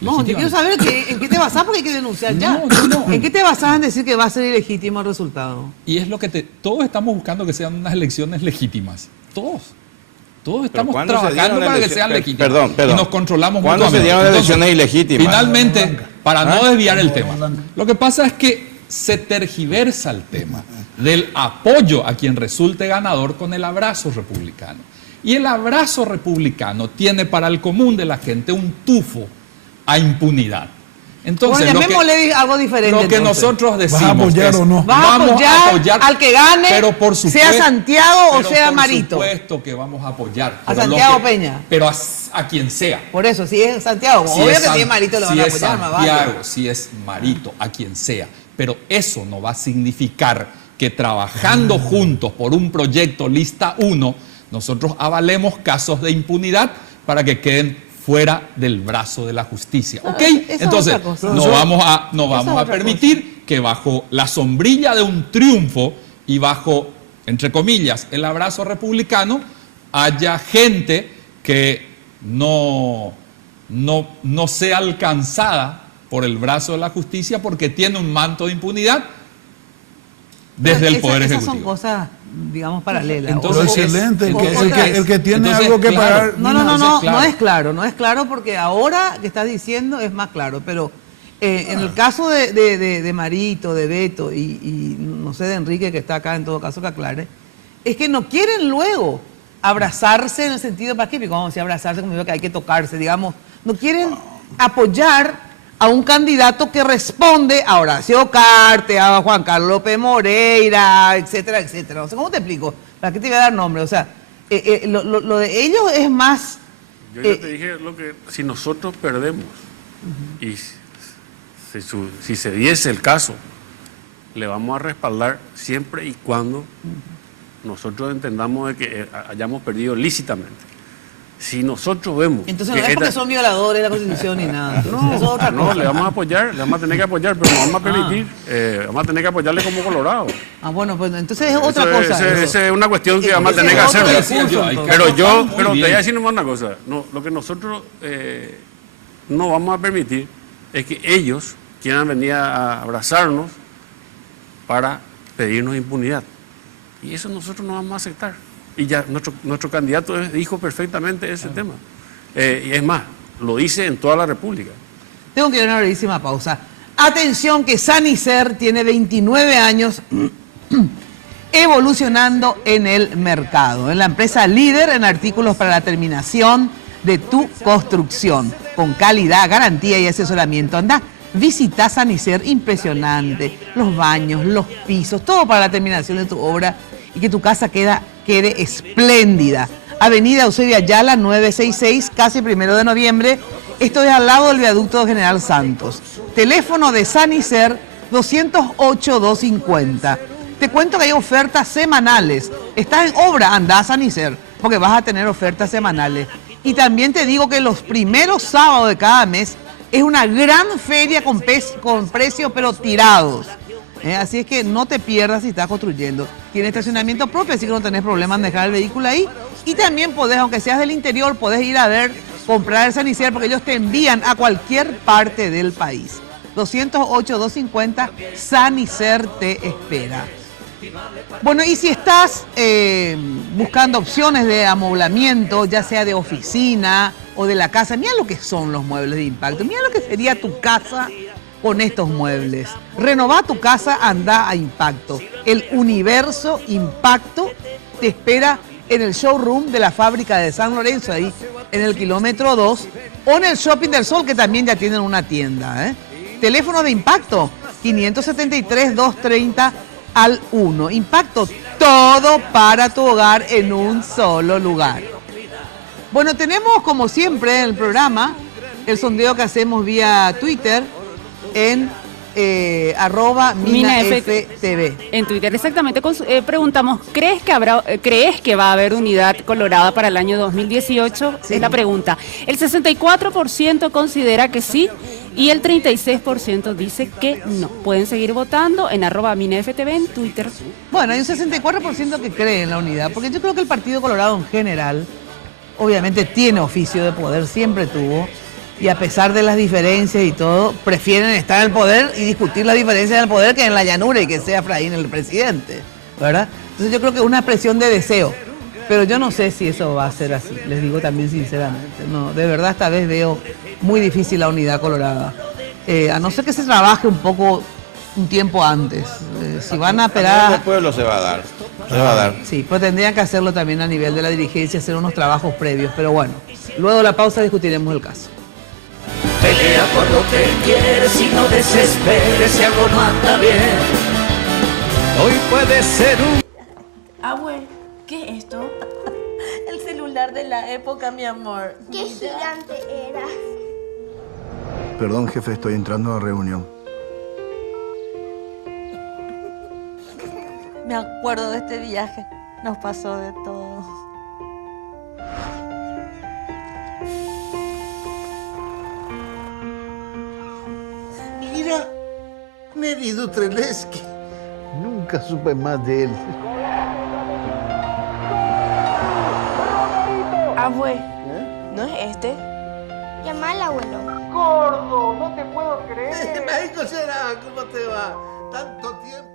No, yo quiero saber en qué te basás porque hay que denunciar ya. No. ¿En qué te basás en decir que va a ser ilegítimo el resultado? Y es lo que todos estamos buscando que sean unas elecciones legítimas. Todos estamos ¿cuándo se trabajando dieron para que elecciones? sean legítimas. Perdón. Y nos controlamos ¿Cuándo se mutuamente. dieron Entonces, elecciones ilegítimas? Finalmente, para no desviar el tema, lo que pasa es que se tergiversa el tema del apoyo a quien resulte ganador con el abrazo republicano. Y el abrazo republicano tiene para el común de la gente un tufo a impunidad. Entonces, Bueno, llamémosle algo diferente. lo que entonces. nosotros decimos ¿Vas a apoyar es, o no? ¿Vas a vamos apoyar al que gane, pero por supuesto, sea Santiago o pero sea por Marito? Por supuesto que vamos a apoyar. A pero lo Santiago que- Peña. Pero a quien sea. Por eso, si es Santiago, obvio que si es Marito lo van a si apoyar, es más vale. Santiago, si es Marito, a quien sea. Pero eso no va a significar que trabajando juntos por un proyecto lista 1, nosotros avalemos casos de impunidad para que queden fuera del brazo de la justicia. ¿Ok? Esa es Entonces, otra cosa. no vamos a es otra permitir que bajo la sombrilla de un triunfo y bajo, entre comillas, el abrazo republicano, haya gente que no sea alcanzada por el brazo de la justicia porque tiene un manto de impunidad desde el Poder Esas Ejecutivo. son cosas, digamos, paralelas. Pero Entonces, excelente, entonces, el que tiene entonces, algo que claro. pagar. No, Entonces, claro. no es claro porque ahora que estás diciendo es más claro, pero en el caso de Marito, de Beto y no sé, de Enrique que está acá, en todo caso que aclare, es que no quieren luego abrazarse en el sentido pacífico, vamos a decir abrazarse como digo que hay que tocarse, digamos, no quieren apoyar a un candidato que responde a Horacio Carte, a Juan Carlos López Moreira, etcétera, etcétera. O sea, ¿cómo te explico? ¿Para qué te voy a dar nombre? O sea, lo de ellos es más... Yo ya te dije si nosotros perdemos y si se diese el caso, le vamos a respaldar siempre y cuando nosotros entendamos de que hayamos perdido lícitamente. Si nosotros vemos... Entonces que no es porque son violadores de la Constitución ni nada. Eso es otra cosa. le vamos a apoyar, le vamos a tener que apoyar, pero no vamos a permitir, vamos a tener que apoyarle como Colorado. Ah, bueno, pues entonces es otra cosa. eso. Esa es una cuestión que vamos a tener que Ese es otro hacer. discurso, Hay que entonces. Pero yo, Muy pero te bien. voy a decir nomás una cosa, lo que nosotros no vamos a permitir es que ellos quieran venir a abrazarnos para pedirnos impunidad. Y eso nosotros no vamos a aceptar. Y ya nuestro candidato dijo perfectamente ese tema. Y es más, lo dice en toda la República. Tengo que ir a una brevísima pausa. Atención que Sanicer tiene 29 años evolucionando en el mercado. En la empresa líder en artículos para la terminación de tu construcción. Con calidad, garantía y asesoramiento. Anda, visita Sanicer, impresionante. Los baños, los pisos, todo para la terminación de tu obra y que tu casa quede quede espléndida. Avenida Eusebio Ayala 966, casi 1 de noviembre. Esto es al lado del viaducto General Santos. Teléfono de Sanicer 208-250. Te cuento que hay ofertas semanales. Estás en obra, anda a Sanicer, porque vas a tener ofertas semanales. Y también te digo que los primeros sábados de cada mes es una gran feria con precios pero tirados. Así es que no te pierdas si estás construyendo. Tiene estacionamiento propio, así que no tenés problema en dejar el vehículo ahí. Y también podés, aunque seas del interior, podés ir a ver, comprar el Sanicer, porque ellos te envían a cualquier parte del país. 208-250, Sanicer te espera. Bueno, y si estás buscando opciones de amoblamiento, ya sea de oficina o de la casa, mira lo que son los muebles de impacto, mira lo que sería tu casa con estos muebles. Renová tu casa, anda a Impacto. El Universo Impacto te espera en el showroom de la fábrica de San Lorenzo, ahí en el kilómetro 2, o en el Shopping del Sol, que también ya tienen una tienda. Teléfono de Impacto, 573-230 al 1. Impacto, todo para tu hogar en un solo lugar. Bueno, tenemos como siempre en el programa el sondeo que hacemos vía Twitter en @MinaFTV. En Twitter, exactamente. Preguntamos, ¿crees que va a haber unidad colorada para el año 2018? Sí. Es la pregunta. El 64% considera que sí y el 36% dice que no. Pueden seguir votando en @MinaFTV en Twitter. Bueno, hay un 64% que cree en la unidad, porque yo creo que el Partido Colorado en general, obviamente tiene oficio de poder, siempre tuvo. Y a pesar de las diferencias y todo, prefieren estar en el poder y discutir las diferencias del poder que en la llanura y que sea Efraín el presidente, ¿verdad? Entonces yo creo que es una expresión de deseo, pero yo no sé si eso va a ser así, les digo también sinceramente. No, de verdad esta vez veo muy difícil la unidad colorada, a no ser que se trabaje un poco un tiempo antes. Si van a esperar... El pueblo se va a dar. Se va a dar. Sí, pero tendrían que hacerlo también a nivel de la dirigencia, hacer unos trabajos previos, pero bueno, luego de la pausa discutiremos el caso. Pelea por lo que quieres y no desesperes si algo no anda bien. Hoy puede ser un... Abue, ¿qué es esto? El celular de la época, mi amor. ¡Qué gigante era! Perdón, jefe, estoy entrando a reunión. Me acuerdo de este viaje. Nos pasó de todo. Mira, Neri Dutreleski. Nunca supe más de él. Abue, ¿no es este? Llama al abuelo. Gordo, no te puedo creer. México será, ¿cómo te va? Tanto tiempo.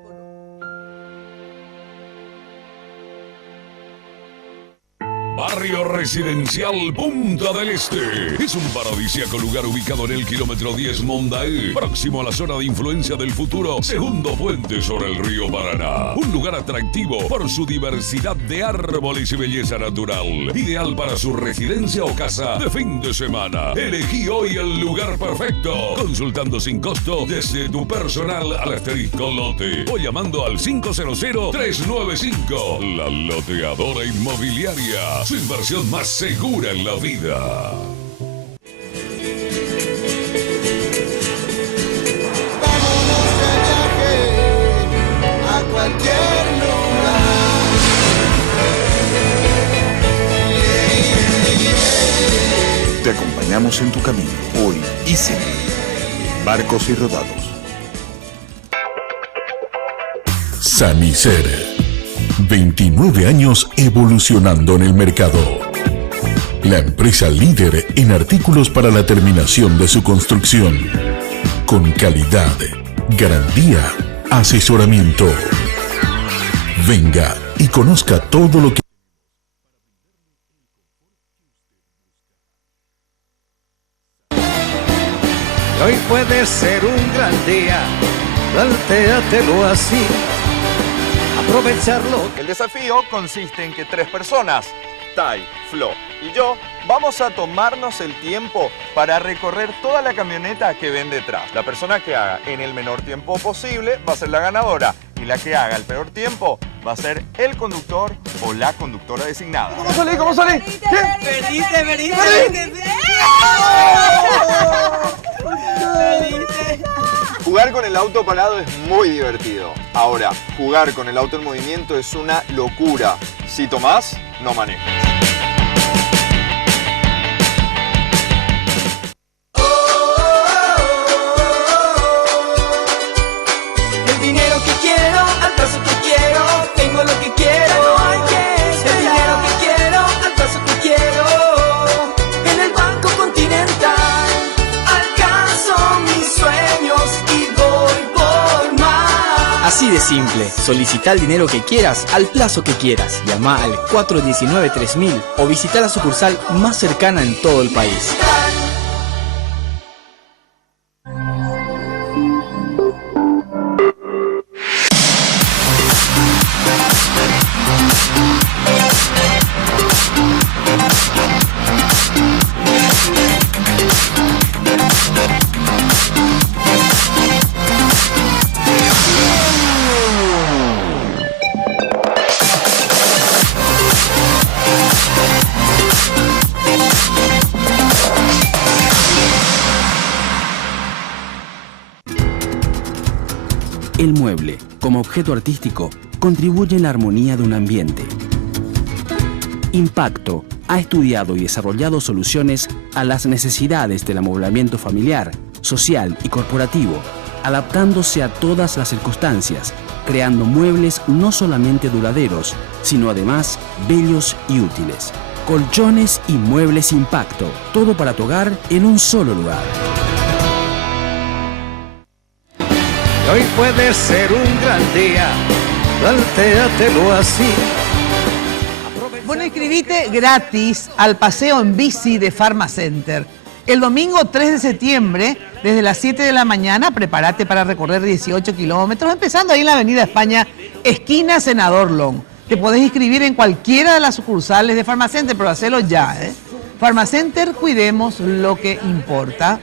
Barrio Residencial Punta del Este. Es un paradisíaco lugar ubicado en el kilómetro 10 Mondaé, próximo a la zona de influencia del futuro segundo puente sobre el río Paraná. Un lugar atractivo por su diversidad de árboles y belleza natural. Ideal para su residencia o casa de fin de semana. Elegí hoy el lugar perfecto. Consultando sin costo desde tu personal al asterisco lote o llamando al 500-395. La Loteadora Inmobiliaria. Su inversión más segura en la vida. Vámonos de viaje a cualquier lugar. Te acompañamos en tu camino, hoy y siempre. Barcos y Rodados. Sanicer. 29 años evolucionando en el mercado. La empresa líder en artículos para la terminación de su construcción. Con calidad, garantía, asesoramiento. Venga y conozca todo lo que... Hoy puede ser un gran día, plantéatelo así. Aprovecharlo. El desafío consiste en que 3 personas Tai, Flo y yo vamos a tomarnos el tiempo para recorrer toda la camioneta que ven detrás. La persona que haga en el menor tiempo posible va a ser la ganadora y la que haga el peor tiempo va a ser el conductor o la conductora designada. ¿Cómo salí? ¿Cómo salí? Veniste. Jugar con el auto parado es muy divertido. Ahora, jugar con el auto en movimiento es una locura. Si tomás, no manejes. El dinero que quiero, al paso que quiero, tengo lo que quiero. No hay que esperar. El dinero que quiero, al paso que quiero, en el Banco Continental. Alcanzo mis sueños y voy por más. Así de simple, solicita el dinero que quieras al plazo que quieras. Llama al 419-3000 o visita la sucursal más cercana en todo el país. El mueble, como objeto artístico, contribuye en la armonía de un ambiente. Impacto ha estudiado y desarrollado soluciones a las necesidades del amoblamiento familiar, social y corporativo, adaptándose a todas las circunstancias, creando muebles no solamente duraderos, sino además bellos y útiles. Colchones y muebles Impacto, todo para tu hogar en un solo lugar. Hoy puede ser un gran día, plantéatelo así. Bueno, inscribite gratis al paseo en bici de Pharmacenter. El domingo 3 de septiembre, desde las 7 de la mañana, prepárate para recorrer 18 kilómetros, empezando ahí en la Avenida España, esquina Senador Long. Te podés inscribir en cualquiera de las sucursales de Pharmacenter, pero hacelo ya, ¿eh? Pharmacenter, cuidemos lo que importa.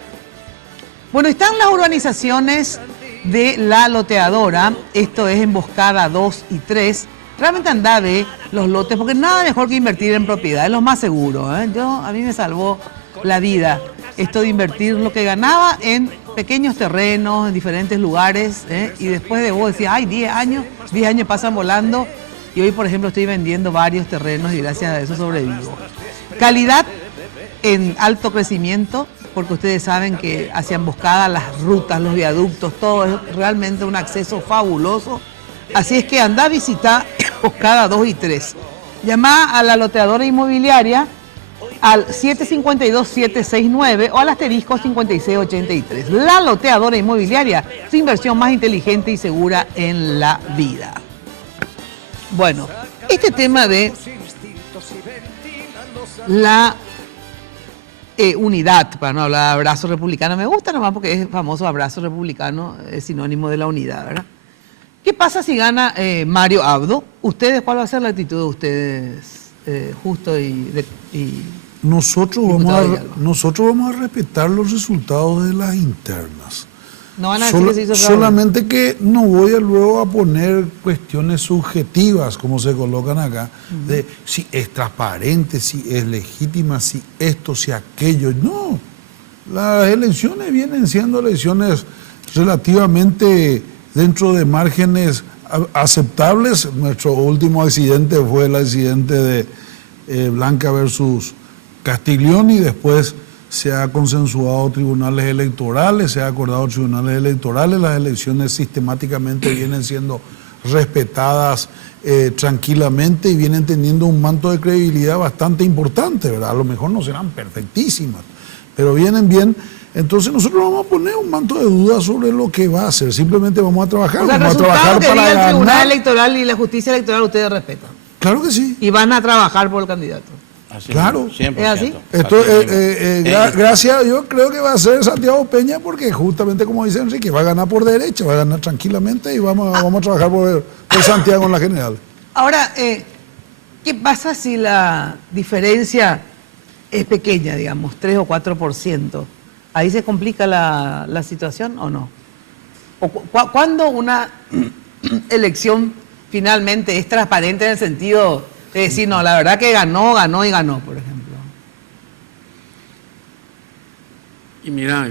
Bueno, están las urbanizaciones de La Loteadora, esto es Emboscada 2 y 3. Realmente andá a ver los lotes, porque nada mejor que invertir en propiedad, es lo más seguro, ¿eh? A mí me salvó la vida esto de invertir lo que ganaba en pequeños terrenos, en diferentes lugares, ¿eh? Y después de vos decís, ay, 10 años pasan volando, y hoy, por ejemplo, estoy vendiendo varios terrenos y gracias a eso sobrevivo. Calidad en alto crecimiento, porque ustedes saben que hacia Emboscada las rutas, los viaductos, todo es realmente un acceso fabuloso. Así es que anda a visitar Emboscada 2 y 3. Llama a La Loteadora Inmobiliaria al 752-769 o al asterisco 5683. La Loteadora Inmobiliaria, su inversión más inteligente y segura en la vida. Bueno, este tema de la unidad, para no hablar de abrazo republicano, me gusta nomás porque es famoso abrazo republicano, es sinónimo de la unidad, ¿verdad? ¿Qué pasa si gana Mario Abdo? ¿Ustedes, cuál va a ser la actitud de ustedes, Justo y nosotros vamos a respetar los resultados de las internas. No van a decir que se hizo fraude. Solamente que no voy a luego a poner cuestiones subjetivas, como se colocan acá, de si es transparente, si es legítima, si esto, si aquello. No, las elecciones vienen siendo elecciones relativamente dentro de márgenes aceptables. Nuestro último accidente fue el accidente de Blanca versus Castiglioni, después se ha consensuado tribunales electorales, se ha acordado tribunales electorales, las elecciones sistemáticamente vienen siendo respetadas tranquilamente y vienen teniendo un manto de credibilidad bastante importante, ¿verdad? A lo mejor no serán perfectísimas, pero vienen bien. Entonces nosotros vamos a poner un manto de duda sobre lo que va a hacer, simplemente vamos a trabajar. O sea, vamos el a trabajar que para diga el ganar. Tribunal Electoral y la Justicia Electoral ustedes respetan. Claro que sí. Y van a trabajar por el candidato. Así claro. 100%. ¿Es así? Esto, gracias, yo creo que va a ser Santiago Peña porque justamente como dice Enrique, va a ganar por derecha, va a ganar tranquilamente y vamos a trabajar por Santiago en la general. Ahora, ¿Qué pasa si la diferencia es pequeña, digamos, 3 o 4%? ¿Ahí se complica la situación o no? ¿O cuándo una elección finalmente es transparente en el sentido de decir, no, la verdad que ganó, por ejemplo? Y mira,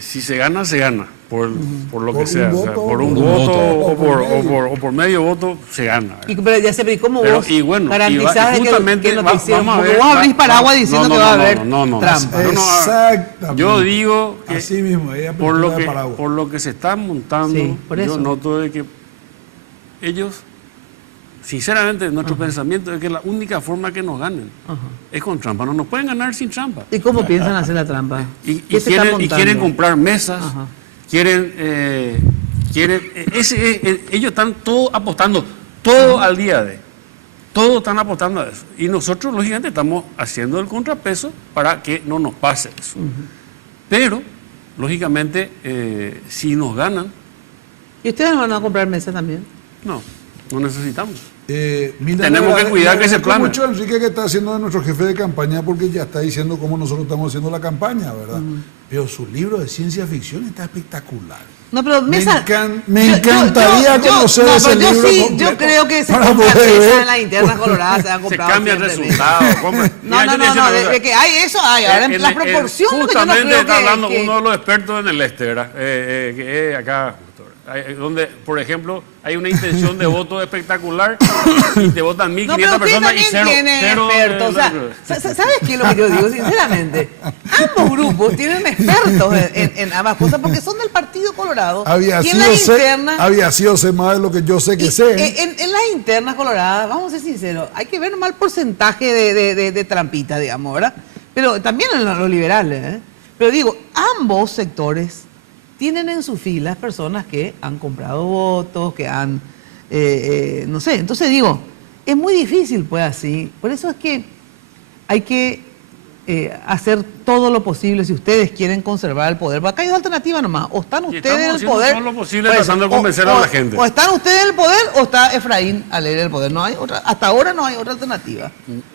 si se gana, se gana. Por lo que sea, o sea, por un voto o por medio voto se gana. Pero ya se ve cómo vos garantizás justamente que no te hicieron, vamos a porque ver, vos abrís paraguas diciendo que va a haber trampa. Exactamente. Yo digo que así mismo, por lo que se están montando, yo noto de que ellos, sinceramente, nuestro pensamiento es que la única forma que nos ganen es con trampa. No nos pueden ganar sin trampa. ¿Y cómo piensan hacer la trampa? Y quieren comprar mesas. Quieren, ellos están todos apostando, todo al día de, todos están apostando a eso. Y nosotros, lógicamente, estamos haciendo el contrapeso para que no nos pase eso. Pero, lógicamente, si nos ganan... ¿Y ustedes van a comprar mesas también? No necesitamos. Mira, tenemos que cuidar que se plane. Mucho Enrique que está haciendo de nuestro jefe de campaña, porque ya está diciendo cómo nosotros estamos haciendo la campaña, ¿verdad? Pero su libro de ciencia ficción está espectacular. No, pero me encantaría conocer ese libro. Yo creo que se compra mesas en las internas coloradas, se han comprado. Se cambia el resultado. No, de que hay eso, hay. Ahora en la proporción, justamente lo que yo no creo está hablando que... uno de los expertos en el este, ¿verdad? Que es acá, donde, por ejemplo, hay una intención de voto espectacular y te votan 1.500 personas y cero expertos. ¿Sabes qué es lo que yo digo? Sinceramente, ambos grupos tienen expertos en ambas cosas porque son del Partido Colorado. Había sido sé más de lo que yo sé que sé. En las internas coloradas, vamos a ser sinceros, hay que ver nomás el porcentaje de trampita, digamos, ¿verdad? Pero también en los liberales, ¿eh? Pero digo, ambos sectores tienen en sus filas personas que han comprado votos, que han, no sé, entonces digo, es muy difícil pues así, por eso es que hay que hacer todo lo posible si ustedes quieren conservar el poder, porque acá hay dos alternativas nomás, o están ustedes en el poder, todo lo posible tratando de convencer a la gente. O están ustedes en el poder o está Efraín Alegre en el poder, no hay otra, hasta ahora no hay otra alternativa.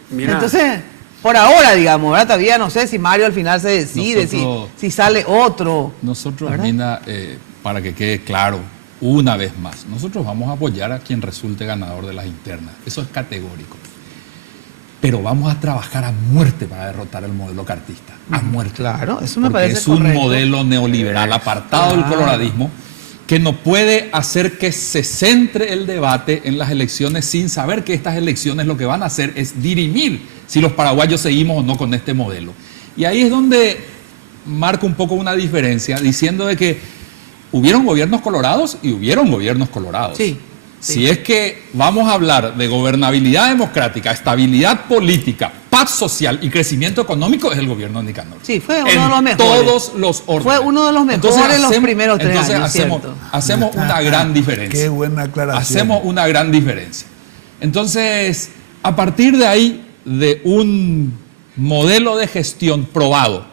Mira. Entonces... Por ahora, digamos, ¿verdad? Todavía no sé si Mario al final se decide, si sale otro. Nosotros, Mina, para que quede claro, una vez más, nosotros vamos a apoyar a quien resulte ganador de las internas. Eso es categórico. Pero vamos a trabajar a muerte para derrotar el modelo cartista. A muerte. Claro, eso me parece correcto. Es un modelo neoliberal apartado del coloradismo que no puede hacer que se centre el debate en las elecciones sin saber que estas elecciones lo que van a hacer es dirimir si los paraguayos seguimos o no con este modelo. Y ahí es donde marca un poco una diferencia, diciendo de que hubieron gobiernos colorados y hubieron gobiernos colorados. Sí. Si es que vamos a hablar de gobernabilidad democrática, estabilidad política, paz social y crecimiento económico, es el gobierno de Nicanor. Sí, fue uno de los mejores. Todos los órdenes. Fue uno de los mejores en los primeros 3 años. Hacemos una gran diferencia. Qué buena aclaración. Hacemos una gran diferencia. Entonces, a partir de ahí, de un modelo de gestión probado,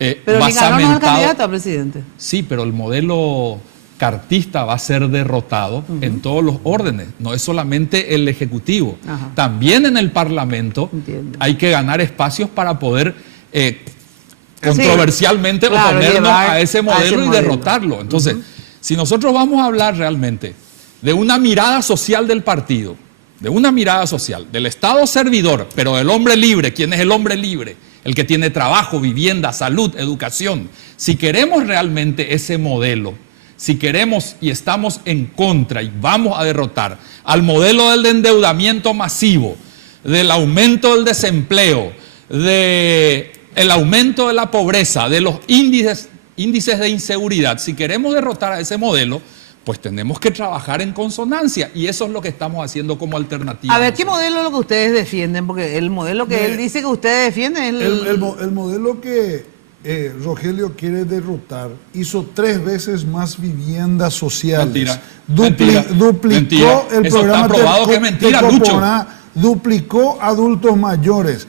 pero Nicanor no es el candidato a presidente. Sí, pero el modelo cartista va a ser derrotado en todos los órdenes, no es solamente el Ejecutivo. También en el Parlamento hay que ganar espacios para poder controversialmente oponernos a ese modelo y derrotarlo. Entonces, si nosotros vamos a hablar realmente de una mirada social del partido, de una mirada social, del Estado servidor, pero del hombre libre, ¿quién es el hombre libre? El que tiene trabajo, vivienda, salud, educación. Si queremos realmente ese modelo, si queremos y estamos en contra y vamos a derrotar al modelo del endeudamiento masivo, del aumento del desempleo, del aumento de la pobreza, de los índices de inseguridad, si queremos derrotar a ese modelo, pues tenemos que trabajar en consonancia y eso es lo que estamos haciendo como alternativa. A ver, ¿qué modelo es lo que ustedes defienden? Porque el modelo que él dice que ustedes defienden es el modelo que Rogelio quiere derrotar hizo 3 veces más viviendas sociales. Mentira. Duplicó el eso programa. Está probado que es mentira, Lucho. Duplicó adultos mayores,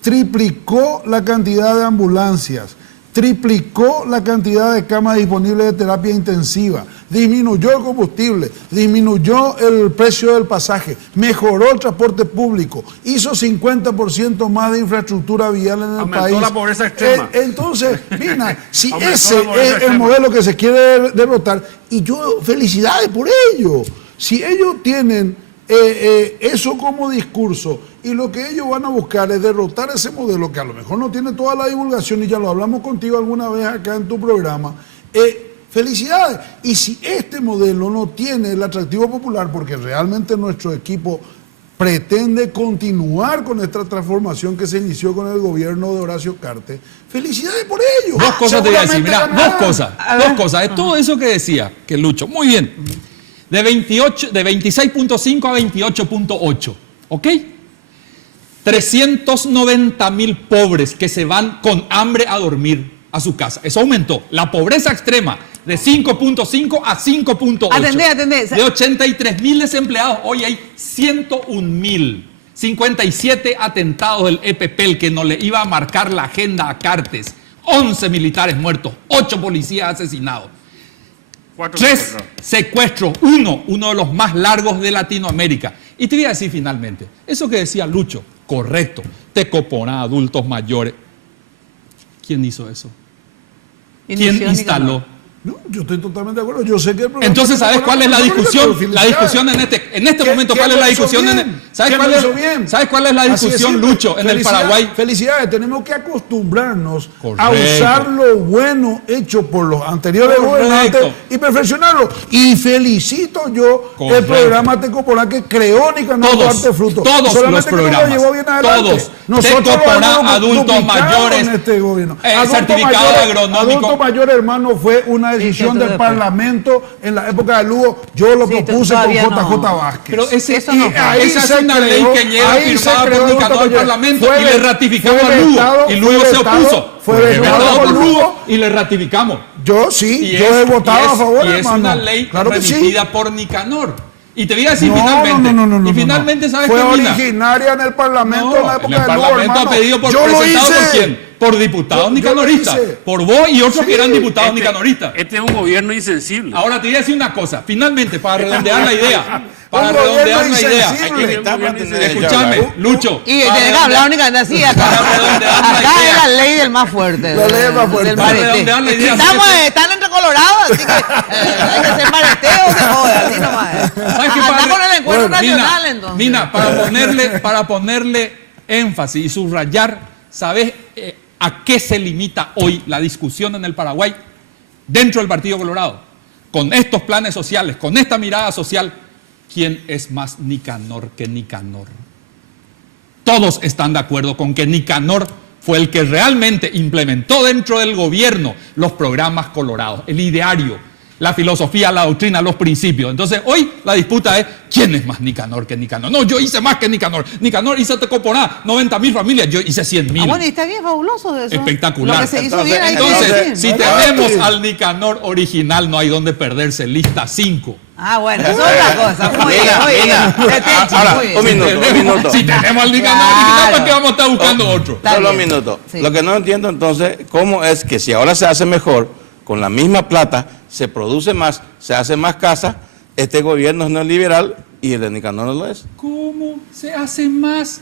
triplicó la cantidad de ambulancias, triplicó la cantidad de camas disponibles de terapia intensiva, disminuyó el combustible, disminuyó el precio del pasaje, mejoró el transporte público, hizo 50% más de infraestructura vial en el Aumentó país. la pobreza extrema. Entonces, Mina, si Aumentó ese la pobreza es el extrema. modelo que se quiere derrotar, y yo, felicidades por ello. Si ellos tienen eso como discurso y lo que ellos van a buscar es derrotar ese modelo que a lo mejor no tiene toda la divulgación y ya lo hablamos contigo alguna vez acá en tu programa, felicidades. Y si este modelo no tiene el atractivo popular, porque realmente nuestro equipo pretende continuar con esta transformación que se inició con el gobierno de Horacio Cartes, felicidades por ello. Dos cosas te voy a decir, Seguramente mira, ganarán. dos cosas. De todo eso que decía, que Lucho, muy bien. De 26.5 a 28.8, ¿ok? 390.000 pobres que se van con hambre a dormir a su casa. Eso aumentó. La pobreza extrema de 5.5 a 5.8. Atendé. De 83.000 desempleados, hoy hay 101.000. 57 atentados del EPP, el que no le iba a marcar la agenda a Cartes. 11 militares muertos, 8 policías asesinados. 3 secuestros, uno de los más largos de Latinoamérica. Y te voy a decir finalmente, eso que decía Lucho, correcto, Tecopona, adultos mayores. ¿Quién hizo eso? ¿Quién instaló? No, yo estoy totalmente de acuerdo. Yo sé que el programa. Entonces, ¿sabes cuál es la discusión? La discusión en este momento, ¿cuál es la discusión? ¿Sabes cuál es la discusión, Lucho, en el Paraguay? Felicidades, tenemos que acostumbrarnos a usar lo bueno hecho por los anteriores gobernantes y perfeccionarlo. Y felicito yo el programa Tecopona que creó Nicanor Duarte Fruto. Todos los programas. Lo llevó bien adelante. Nosotros Tecopona, adultos mayores, en este gobierno. certificado agronómico. Adulto mayor, hermano, fue una decisión del Parlamento en la época de Lugo. Yo lo propuse con JJ Vázquez. Pero esa es se una ley creó- que lleva ahí se firmada creó por el Nicanor al adulto Parlamento mayor. y le ratificamos Fue a Lugo. vetado, Y Lugo fue se vetado, opuso. fue vetado por Lugo. Y le ratificamos. Yo sí, Y yo he votado a favor, y es hermano. una ley Claro que sí. remitida por Nicanor. Y te voy a decir No, finalmente. no, finalmente, ¿sabes fue qué, Mina? originaria en el Parlamento en la En época el de Lugo, Parlamento hermano. ha pedido por Yo lo presentado hice. por quién? Por diputados Yo lo nicanoristas. hice. Por vos y otros Sí. que eran diputados nicanoristas. Este es un gobierno insensible. Ahora te voy a decir una cosa. Finalmente, para redondear la idea. Para Un gobierno redondear la idea. insensible. Escúchame, Lucho. Y te deja hablar únicamente así acá. Acá es la ley del más fuerte. La ley del más fuerte. Del Para marete. redondear la idea, Están entre colorados, así que hay que ser mareteo se joda, así nomás. ¿Sabes qué, Anda padre? con el encuentro nacional, Mina, entonces. Mina, para ponerle énfasis y subrayar, ¿sabes a qué se limita hoy la discusión en el Paraguay dentro del Partido Colorado? Con estos planes sociales, con esta mirada social, ¿quién es más Nicanor que Nicanor? Todos están de acuerdo con que Nicanor fue el que realmente implementó dentro del gobierno los programas colorados, el ideario, la filosofía, la doctrina, los principios. Entonces, hoy la disputa es ¿quién es más Nicanor que Nicanor? No, yo hice más que Nicanor. Nicanor hizo Tecopona, 90.000 familias, yo hice 100.000. Bueno, y está bien, fabuloso eso. Espectacular. Lo que se hizo bien, hay que Entonces, decir. si tenemos al Nicanor original, no hay donde perderse. Lista 5. Ah, bueno, eso es otra cosa. Muy bien, muy bien. Ahora, Muy bien. un minuto. Si tenemos al Nicanor original, ¿para qué vamos a estar buscando otro? Está Solo un bien. minuto. Sí. Lo que no entiendo entonces, ¿cómo es que si ahora se hace mejor, con la misma plata, se produce más, se hace más casa, este gobierno es neoliberal y el de Nicanor no lo es? ¿Cómo se hace más?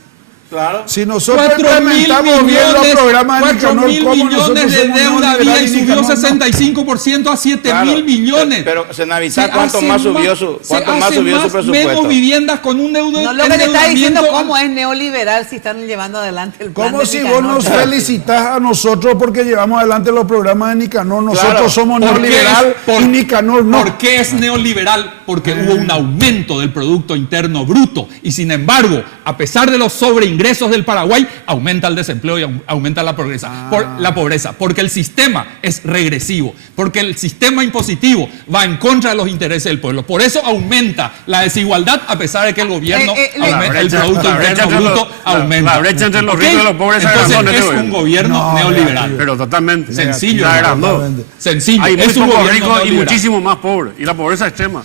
Claro. Si nosotros 4.000 implementamos bien los programas de Nicanor, 4.000 ¿cómo millones nosotros de somos deuda había y neoliberales y subió Nicanor no? 65% a 7.000 Claro, millones. Pero Senavita, Se ¿cuánto hace más subió su presupuesto? Menos viviendas con un No, lo que te está diciendo endeudamiento. cómo es neoliberal si están llevando adelante el plan Como de si Nicanor. vos nos felicitas a nosotros porque llevamos adelante los programas de Nicanor. Nosotros Claro. somos ¿Por qué neoliberal es- y Nicanor no. ¿Por qué es neoliberal? Porque hubo un aumento del Producto Interno Bruto y sin embargo, a pesar de los sobreingresos del Paraguay, aumenta el desempleo y aumenta la pobreza. Porque el sistema es regresivo, porque el sistema impositivo va en contra de los intereses del pueblo. Por eso aumenta la desigualdad a pesar de que el gobierno, el Producto Interno Bruto aumenta. La brecha entre los ¿Ok? ricos y los pobres se Entonces agrandó en es este un gobierno. gobierno No, neoliberal. Pero totalmente. Sencillo. Se agrandó. Totalmente. Sencillo. Hay muy Es un pocos gobierno ricos y neoliberal. muchísimo más pobres. Y la pobreza extrema.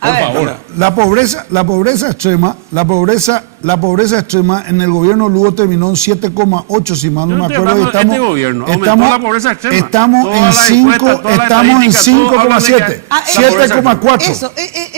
Por favor. La pobreza extrema en el gobierno Lugo terminó en 7,8, si mal no me acuerdo. Este gobierno aumentó la pobreza extrema. Estamos en 5,7. 7,4.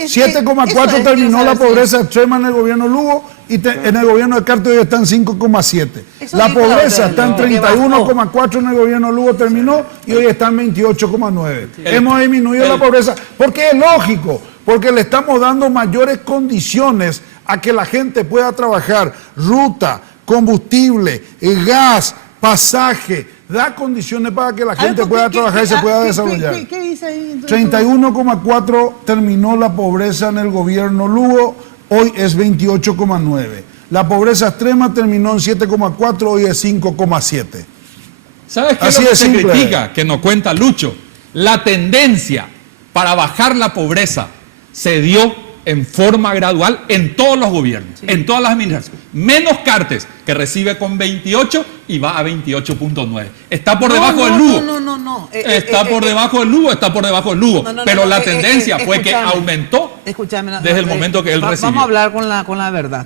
7,4 terminó la pobreza extrema en el gobierno Lugo y en el gobierno de Cartes hoy está en 5,7. La pobreza está en 31,4 en el gobierno Lugo terminó y hoy está en 28,9. Hemos disminuido la pobreza porque es lógico. Porque le estamos dando mayores condiciones a que la gente pueda trabajar. Ruta, combustible, gas, pasaje, da condiciones para que la gente pueda trabajar y se pueda desarrollar. ¿Qué dice ahí? 31,4 terminó la pobreza en el gobierno Lugo, hoy es 28,9. La pobreza extrema terminó en 7,4, hoy es 5,7. ¿Sabes qué es lo que se critica? Que nos cuenta Lucho. La tendencia para bajar la pobreza se dio en forma gradual en todos los gobiernos, en todas las administraciones. Menos Cartes, que recibe con 28 y va a 28,9. Está por debajo del Lugo. No. Está por debajo del Lugo, está por debajo del Lugo. Pero la tendencia fue que aumentó desde el momento que él recibió. Vamos a hablar con la verdad.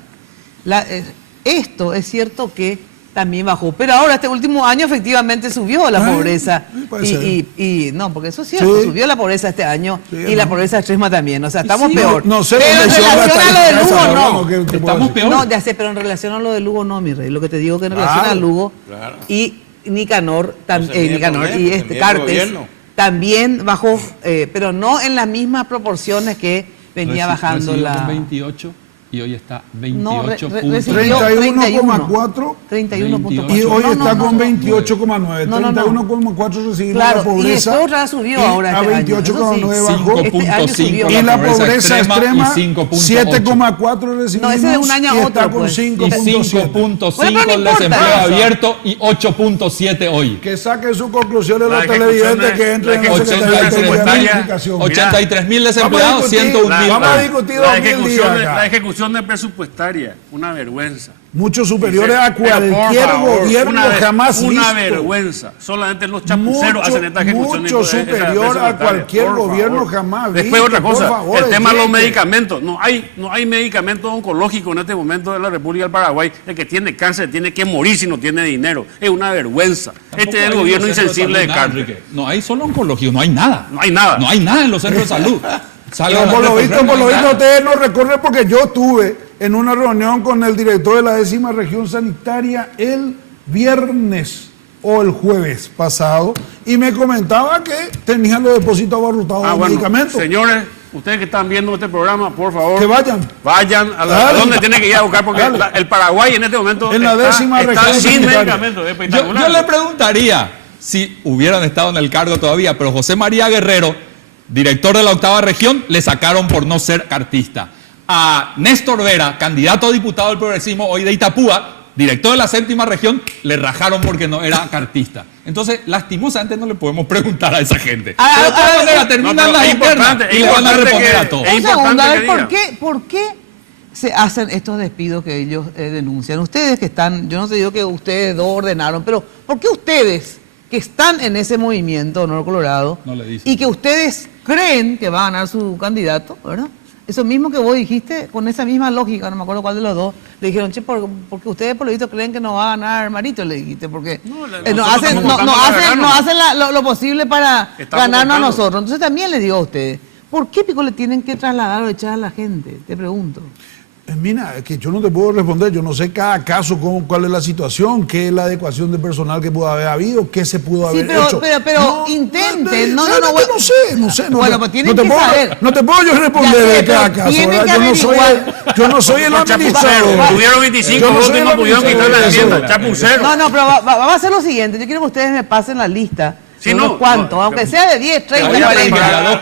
Esto es cierto que también bajó, pero ahora este último año efectivamente subió la pobreza y no, porque eso es cierto, subió la pobreza este año y la pobreza extrema también, o sea, estamos peor. No sé, pero en relación a lo de Lugo no. Estamos peor. No, ya sé, pero en relación a lo de Lugo no, mi rey. Lo que te digo que en relación a Lugo y Nicanor y Cartes también bajó, pero no en las mismas proporciones que venía bajando la. Con 28 y hoy está 28. 31,4 y hoy está con 28,9. 31,4 recibió la pobreza. Y después otra subió ahora a 28,9 bajó. Este año subió. Y la pobreza extrema 7,4 recibimos. No, ese de un año a otro. Está con 5,5 el desempleo abierto y 8,7 hoy. Que saquen sus conclusiones los televidentes que entren en la Secretaría de Planificación. 83.000 desempleados, 101.000. Vamos a discutir 2.000 días. La ejecución de presupuestaria, una vergüenza. Muchos superiores a cualquier gobierno jamás visto. Una vergüenza. Solamente los chapuceros hacen esta ejecución. Mucho superior a cualquier gobierno jamás visto. Después otra cosa, el tema de los medicamentos. No hay medicamentos oncológicos en este momento de la República del Paraguay. El que tiene cáncer tiene que morir si no tiene dinero. Es una vergüenza. Este es el gobierno insensible de Cartes. No hay solo oncología, no hay nada. No hay nada. No hay nada en los centros de salud. Por lo visto ustedes no recorren porque yo estuve en una reunión con el director de la 10ª región sanitaria el viernes o el jueves pasado y me comentaba que tenían los depósitos abarrotados de medicamentos. Señores, ustedes que están viendo este programa, por favor, que vayan a donde tienen que ir a buscar porque el Paraguay en este momento en la 10ª región sin medicamentos. Yo le preguntaría si hubieran estado en el cargo todavía, pero José María Guerrero, director de la 8ª región, le sacaron por no ser cartista. A Néstor Vera, candidato a diputado del progresismo hoy de Itapúa, director de la 7ª región, le rajaron porque no era cartista. Entonces, lastimosamente no le podemos preguntar a esa gente. Pero de todas maneras terminan las internas y le van a responder a todos. Un segundo, a ver, ¿por qué se hacen estos despidos que ellos denuncian? Ustedes que están, yo no te digo que ustedes dos ordenaron, pero ¿por qué ustedes que están en ese movimiento, Honor Colorado, y que ustedes creen que va a ganar su candidato, ¿verdad? Eso mismo que vos dijiste, con esa misma lógica, no me acuerdo cuál de los dos, le dijeron, che, porque ustedes por lo visto creen que no va a ganar Marito, le dijiste, porque no hacen lo posible para ganarnos a nosotros. Entonces también le digo a ustedes, ¿por qué pico le tienen que trasladar o echar a la gente? Te pregunto. Mira, es que yo no te puedo responder, yo no sé cada caso cuál es la situación, qué es la adecuación de personal que pudo haber habido, qué se pudo haber hecho. Pero intenten, no sé. Bueno, pues tienen que saber. No te puedo yo responder de cada caso, yo no soy el administrador. Tuvieron 25 votos y no pudieron quitar la enmienda, chapucero. No, pero vamos a hacer lo siguiente, yo quiero que ustedes me pasen la lista. Sí, no, ¿cuánto? Aunque sea de 10, 30, 40.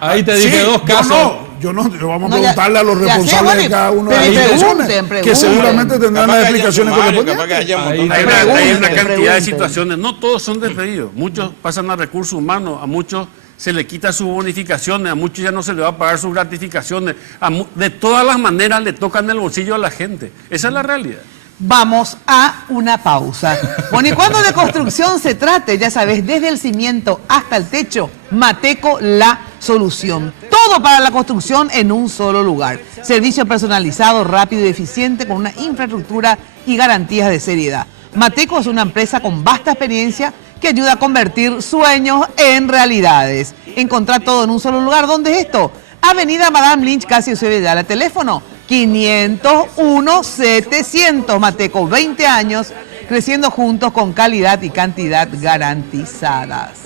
Ahí te dije dos casos. Yo no, vamos a preguntarle a los responsables de cada uno de las instituciones, que seguramente tendrán las explicaciones correspondientes. Hay una cantidad de situaciones, no todos son despedidos, muchos pasan a recursos humanos, a muchos se le quita sus bonificaciones, a muchos ya no se le va a pagar sus gratificaciones, de todas las maneras le tocan el bolsillo a la gente, esa es la realidad. Vamos a una pausa. Bueno, y cuando de construcción se trate, ya sabes, desde el cimiento hasta el techo, Mateco la solución. Todo para la construcción en un solo lugar. Servicio personalizado, rápido y eficiente con una infraestructura y garantías de seriedad. Mateco es una empresa con vasta experiencia que ayuda a convertir sueños en realidades. Encontrar todo en un solo lugar. ¿Dónde es esto? Avenida Madame Lynch, casi Eusebio, al teléfono 501-700. Mateco, 20 años, creciendo juntos con calidad y cantidad garantizadas.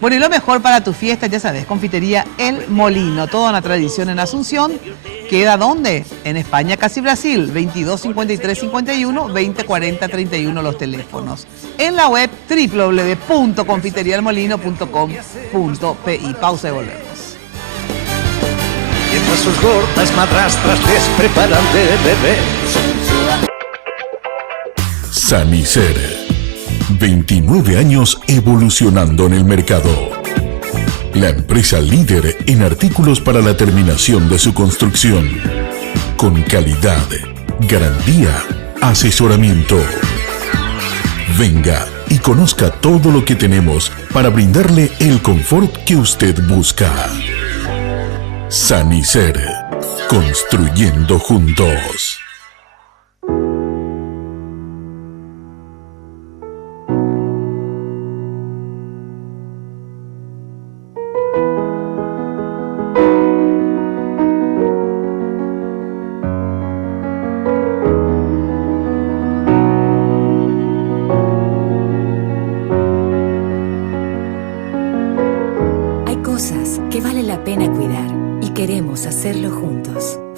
Bueno, y lo mejor para tu fiesta, ya sabes, Confitería El Molino, toda una tradición en Asunción. ¿Queda dónde? En España, casi Brasil, 22 53 51 20 40 31 los teléfonos. En la web www.confiterialmolino.com.pi. Pausa y volvemos. Mientras sus gordas madrastras les preparan de beber. Sanicer. 29 años evolucionando en el mercado. La empresa líder en artículos para la terminación de su construcción. Con calidad, garantía, asesoramiento. Venga y conozca todo lo que tenemos para brindarle el confort que usted busca. Sanicer. Construyendo juntos.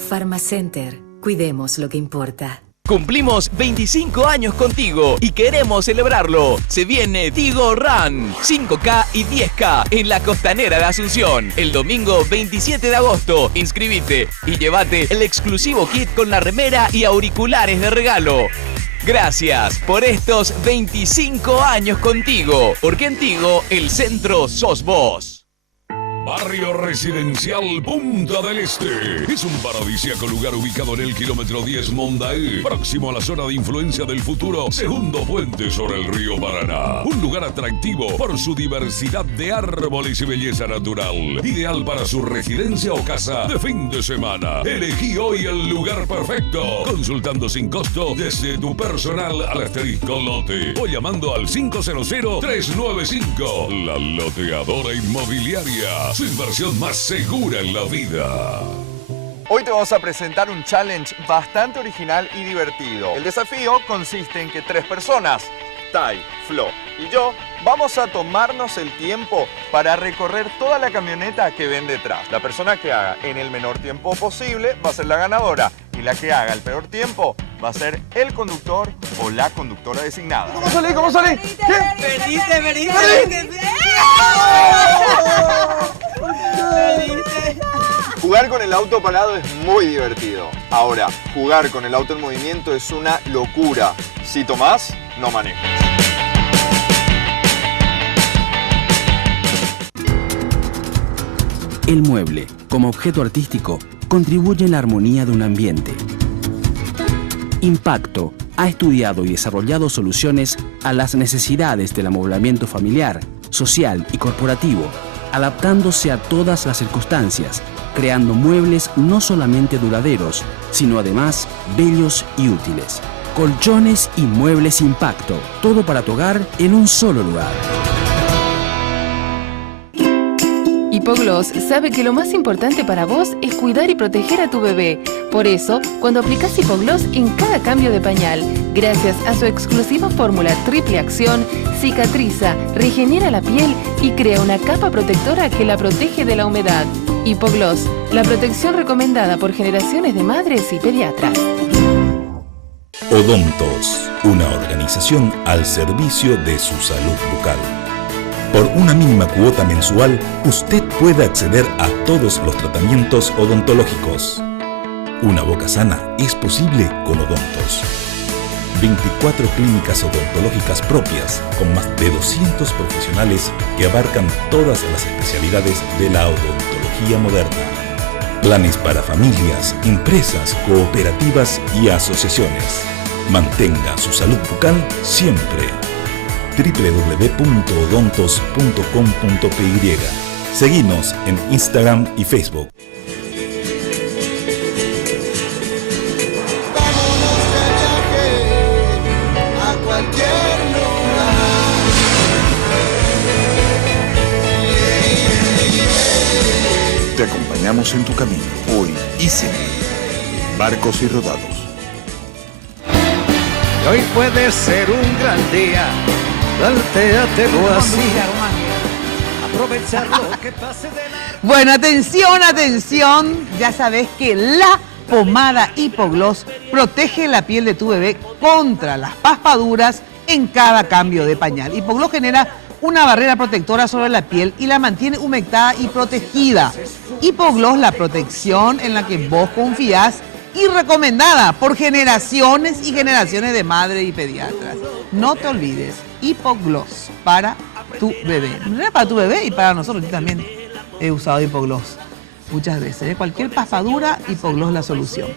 Pharmacenter, cuidemos lo que importa. Cumplimos 25 años contigo y queremos celebrarlo. Se viene Tigo Run, 5K y 10K en la Costanera de Asunción. El domingo 27 de agosto. Inscribite y llévate el exclusivo kit con la remera y auriculares de regalo. Gracias por estos 25 años contigo, porque en Tigo el centro sos vos. Barrio Residencial Punta del Este. Es un paradisíaco lugar ubicado en el kilómetro 10 Mondaí, próximo a la zona de influencia del futuro segundo puente sobre el río Paraná. Un lugar atractivo por su diversidad de árboles y belleza natural. Ideal para su residencia o casa de fin de semana. Elegí hoy el lugar perfecto. Consultando sin costo desde tu personal al asterisco lote o llamando al 500-395. La Loteadora Inmobiliaria. Su inversión más segura en la vida. Hoy te vamos a presentar un challenge bastante original y divertido. El desafío consiste en que 3 personas, Tai, Flo y yo, vamos a tomarnos el tiempo para recorrer toda la camioneta que ven detrás. La persona que haga en el menor tiempo posible va a ser la ganadora y la que haga el peor tiempo va a ser el conductor o la conductora designada. ¿Cómo salí? ¿Cómo salí? Veniste. Jugar con el auto parado es muy divertido. Ahora, jugar con el auto en movimiento es una locura. Si tomás, no manejes. El mueble, como objeto artístico, contribuye en la armonía de un ambiente. Impacto ha estudiado y desarrollado soluciones a las necesidades del amoblamiento familiar, social y corporativo, adaptándose a todas las circunstancias, creando muebles no solamente duraderos, sino además bellos y útiles. Colchones y muebles Impacto, todo para tu hogar en un solo lugar. Hipogloss sabe que lo más importante para vos es cuidar y proteger a tu bebé. Por eso, cuando aplicás Hipogloss en cada cambio de pañal, gracias a su exclusiva fórmula triple acción, cicatriza, regenera la piel y crea una capa protectora que la protege de la humedad. Hipogloss, la protección recomendada por generaciones de madres y pediatras. Odontos, una organización al servicio de su salud bucal. Por una mínima cuota mensual, usted puede acceder a todos los tratamientos odontológicos. Una boca sana es posible con Odontos. 24 clínicas odontológicas propias con más de 200 profesionales que abarcan todas las especialidades de la odontología moderna. Planes para familias, empresas, cooperativas y asociaciones. Mantenga su salud bucal siempre. www.odontos.com.py. Seguinos en Instagram y Facebook. A cualquier Te acompañamos en tu camino. Hoy y siempre. Barcos y Rodados. Hoy puede ser un gran día, plantéatelo así. Aprovechar lo que pase de la... Bueno, atención, atención. Ya sabes que la pomada Hipogloss protege la piel de tu bebé contra las paspaduras en cada cambio de pañal. Hipogloss genera una barrera protectora sobre la piel y la mantiene humectada y protegida. Hipogloss, la protección en la que vos confías y recomendada por generaciones y generaciones de madres y pediatras. No te olvides, Hipogloss para tu bebé. No era para tu bebé y para nosotros. Yo también he usado Hipogloss muchas veces. Cualquier paspadura, Hipogloss la solución.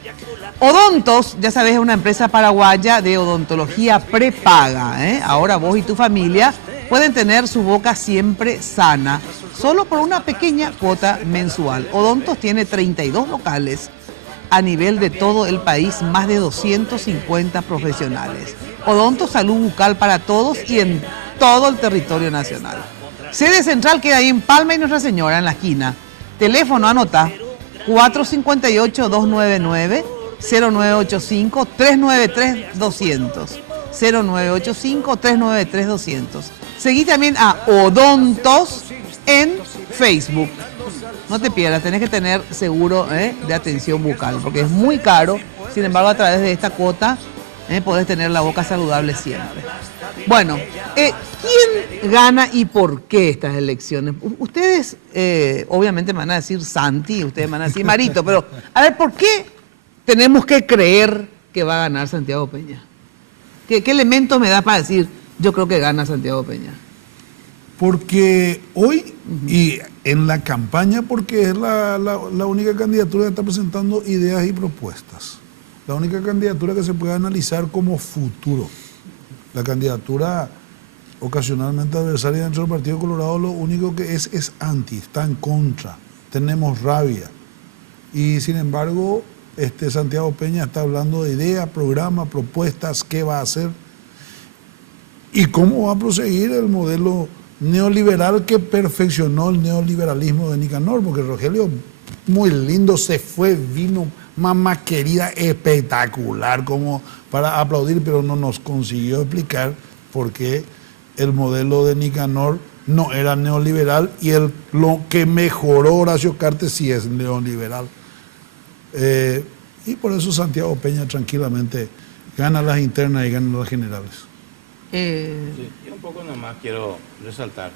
Odontos, ya sabes, es una empresa paraguaya de odontología prepaga. Ahora vos y tu familia pueden tener su boca siempre sana, solo por una pequeña cuota mensual. Odontos tiene 32 locales a nivel de todo el país, más de 250 profesionales. Odontos, salud bucal para todos y en todo el territorio nacional. Sede central queda ahí en Palma y Nuestra Señora, en la esquina. Teléfono, anota, 458-299, 0985-393-200. 0985-393-200. Seguí también a Odontos en Facebook. No te pierdas, tenés que tener seguro de atención bucal, porque es muy caro. Sin embargo, a través de esta cuota podés tener la boca saludable siempre. Bueno, ¿quién gana y por qué estas elecciones? Ustedes obviamente me van a decir Santi, ustedes me van a decir Marito, pero a ver, ¿por qué tenemos que creer que va a ganar Santiago Peña? ¿Qué elementos me da para decir yo creo que gana Santiago Peña? Porque hoy y en la campaña, porque es la única candidatura que está presentando ideas y propuestas. La única candidatura que se puede analizar como futuro. La candidatura ocasionalmente adversaria dentro del Partido Colorado, lo único que es anti, está en contra. Tenemos rabia. Y sin embargo, Santiago Peña está hablando de ideas, programas, propuestas, qué va a hacer y cómo va a proseguir el modelo neoliberal que perfeccionó el neoliberalismo de Nicanor, porque Rogelio, muy lindo, se fue, vino, mamá querida, espectacular, como para aplaudir, pero no nos consiguió explicar por qué el modelo de Nicanor no era neoliberal y lo que mejoró Horacio Cartes sí es neoliberal. Y por eso Santiago Peña tranquilamente gana las internas y gana las generales. Sí, yo un poco nomás quiero resaltar.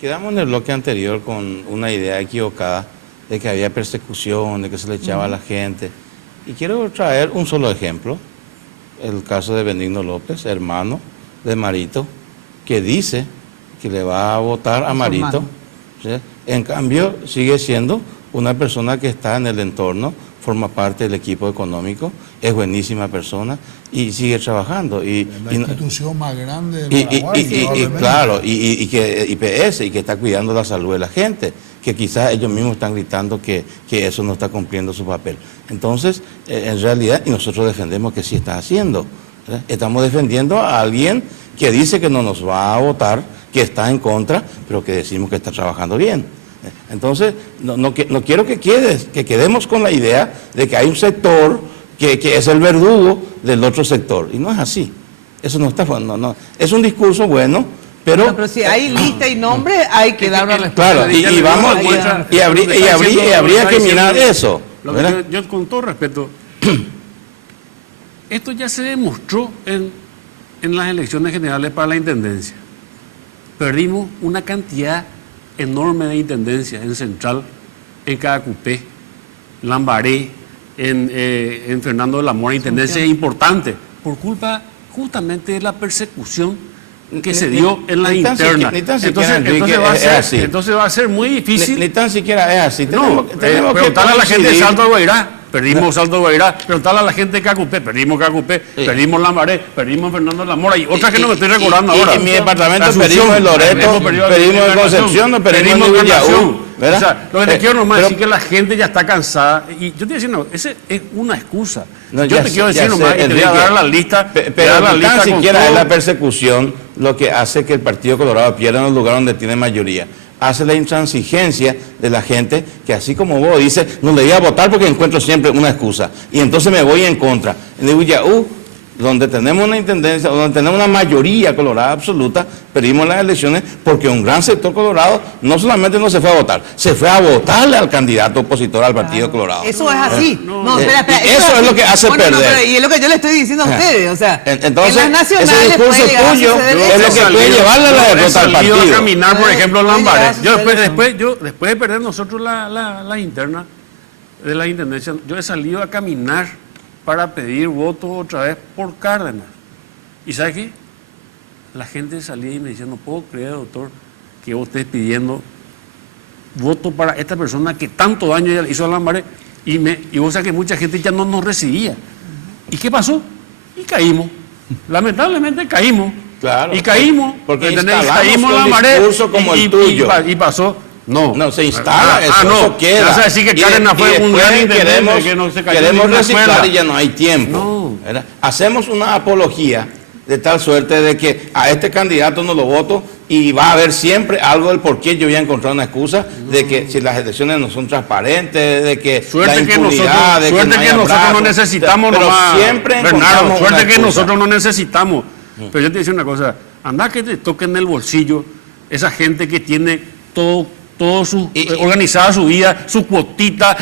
Quedamos en el bloque anterior con una idea equivocada de que había persecución, de que se le echaba a la gente. Y quiero traer un solo ejemplo, el caso de Benigno López, hermano de Marito, que dice que le va a votar a Marito. ¿Sí? En cambio, sigue siendo una persona que está en el entorno, forma parte del equipo económico, es buenísima persona y sigue trabajando. La institución más grande de Paraguay. Claro, y que IPS, y que está cuidando la salud de la gente, que quizás ellos mismos están gritando que eso no está cumpliendo su papel. Entonces, en realidad, y nosotros defendemos que sí está haciendo. ¿Verdad? Estamos defendiendo a alguien que dice que no nos va a votar, que está en contra, pero que decimos que está trabajando bien. Entonces, no quiero que quedemos con la idea de que hay un sector que es el verdugo del otro sector. Y no es así. Eso no está... No. Es un discurso bueno, pero si hay lista y nombre, hay que dar una respuesta. Claro, y habría que mirar eso. Yo con todo respeto, esto ya se demostró en las elecciones generales para la intendencia. Perdimos una cantidad enorme de intendencias en Central, en Cadacupé, Lambaré, en Fernando de la Mora, intendencias importantes, por culpa justamente de la persecución que se dio en la interna. Entonces va a ser muy difícil. Ni tan siquiera es así. Tenemos que preguntarle a la gente de Salto de Guairá. Perdimos Salto de Guairá, preguntarle a la gente de Cacupé, perdimos Cacupé, perdimos Lambaré, perdimos Fernando La Mora y otras que no me estoy recordando ahora. En mi departamento perdimos en Loreto, perdimos en Concepción, perdimos en Villaú. O sea, lo que te quiero nomás decir que la gente ya está cansada y yo te voy a decir, no, ese es una excusa. No, yo te quiero decir nomás y te voy a dar la lista. Pero ni tan siquiera es la persecución lo que hace que el Partido Colorado pierda en los lugares donde tiene mayoría. Hace la intransigencia de la gente que así como vos dice, no le voy a votar porque encuentro siempre una excusa y entonces me voy en contra. En Villaú, donde tenemos una intendencia, donde tenemos una mayoría colorada absoluta, perdimos las elecciones porque un gran sector colorado no solamente no se fue a votar, se fue a votarle al candidato opositor al Partido Colorado. Eso es así. Espera. Eso es lo que hace perder. Y es lo que yo le estoy diciendo a ustedes, o sea, entonces, en las nacionales ese discurso tuyo es lo que puede llevarle a la derrota al partido. A caminar, por ejemplo, Lambaré. Después de perder nosotros la interna de la intendencia, yo he salido a caminar para pedir votos otra vez por Cárdenas. ¿Y sabe qué? La gente salía y me decía, no puedo creer, doctor, que vos estés pidiendo voto para esta persona que tanto daño ya le hizo a Lambaré. Y vos sabés que mucha gente ya no nos recibía. ¿Y qué pasó? Y caímos. Lamentablemente caímos. Claro. Y caímos. Porque caímos Lambaré como el tuyo. Y pasó. No, se instala, eso queda. Vas a decir que Cárdenas fue un gran intendente que no se cayó. Queremos reciclar y ya no hay tiempo. Hacemos una apología de tal suerte de que a este candidato no lo voto y va a haber siempre algo del por qué yo voy a encontrar una excusa de que si las elecciones no son transparentes, de que suerte la impunidad, que nosotros no necesitamos nomás, siempre Bernardo, suerte que nosotros no necesitamos. Pero yo te digo una cosa, anda que te toque en el bolsillo esa gente que tiene todo organizada su vida, su cuotita,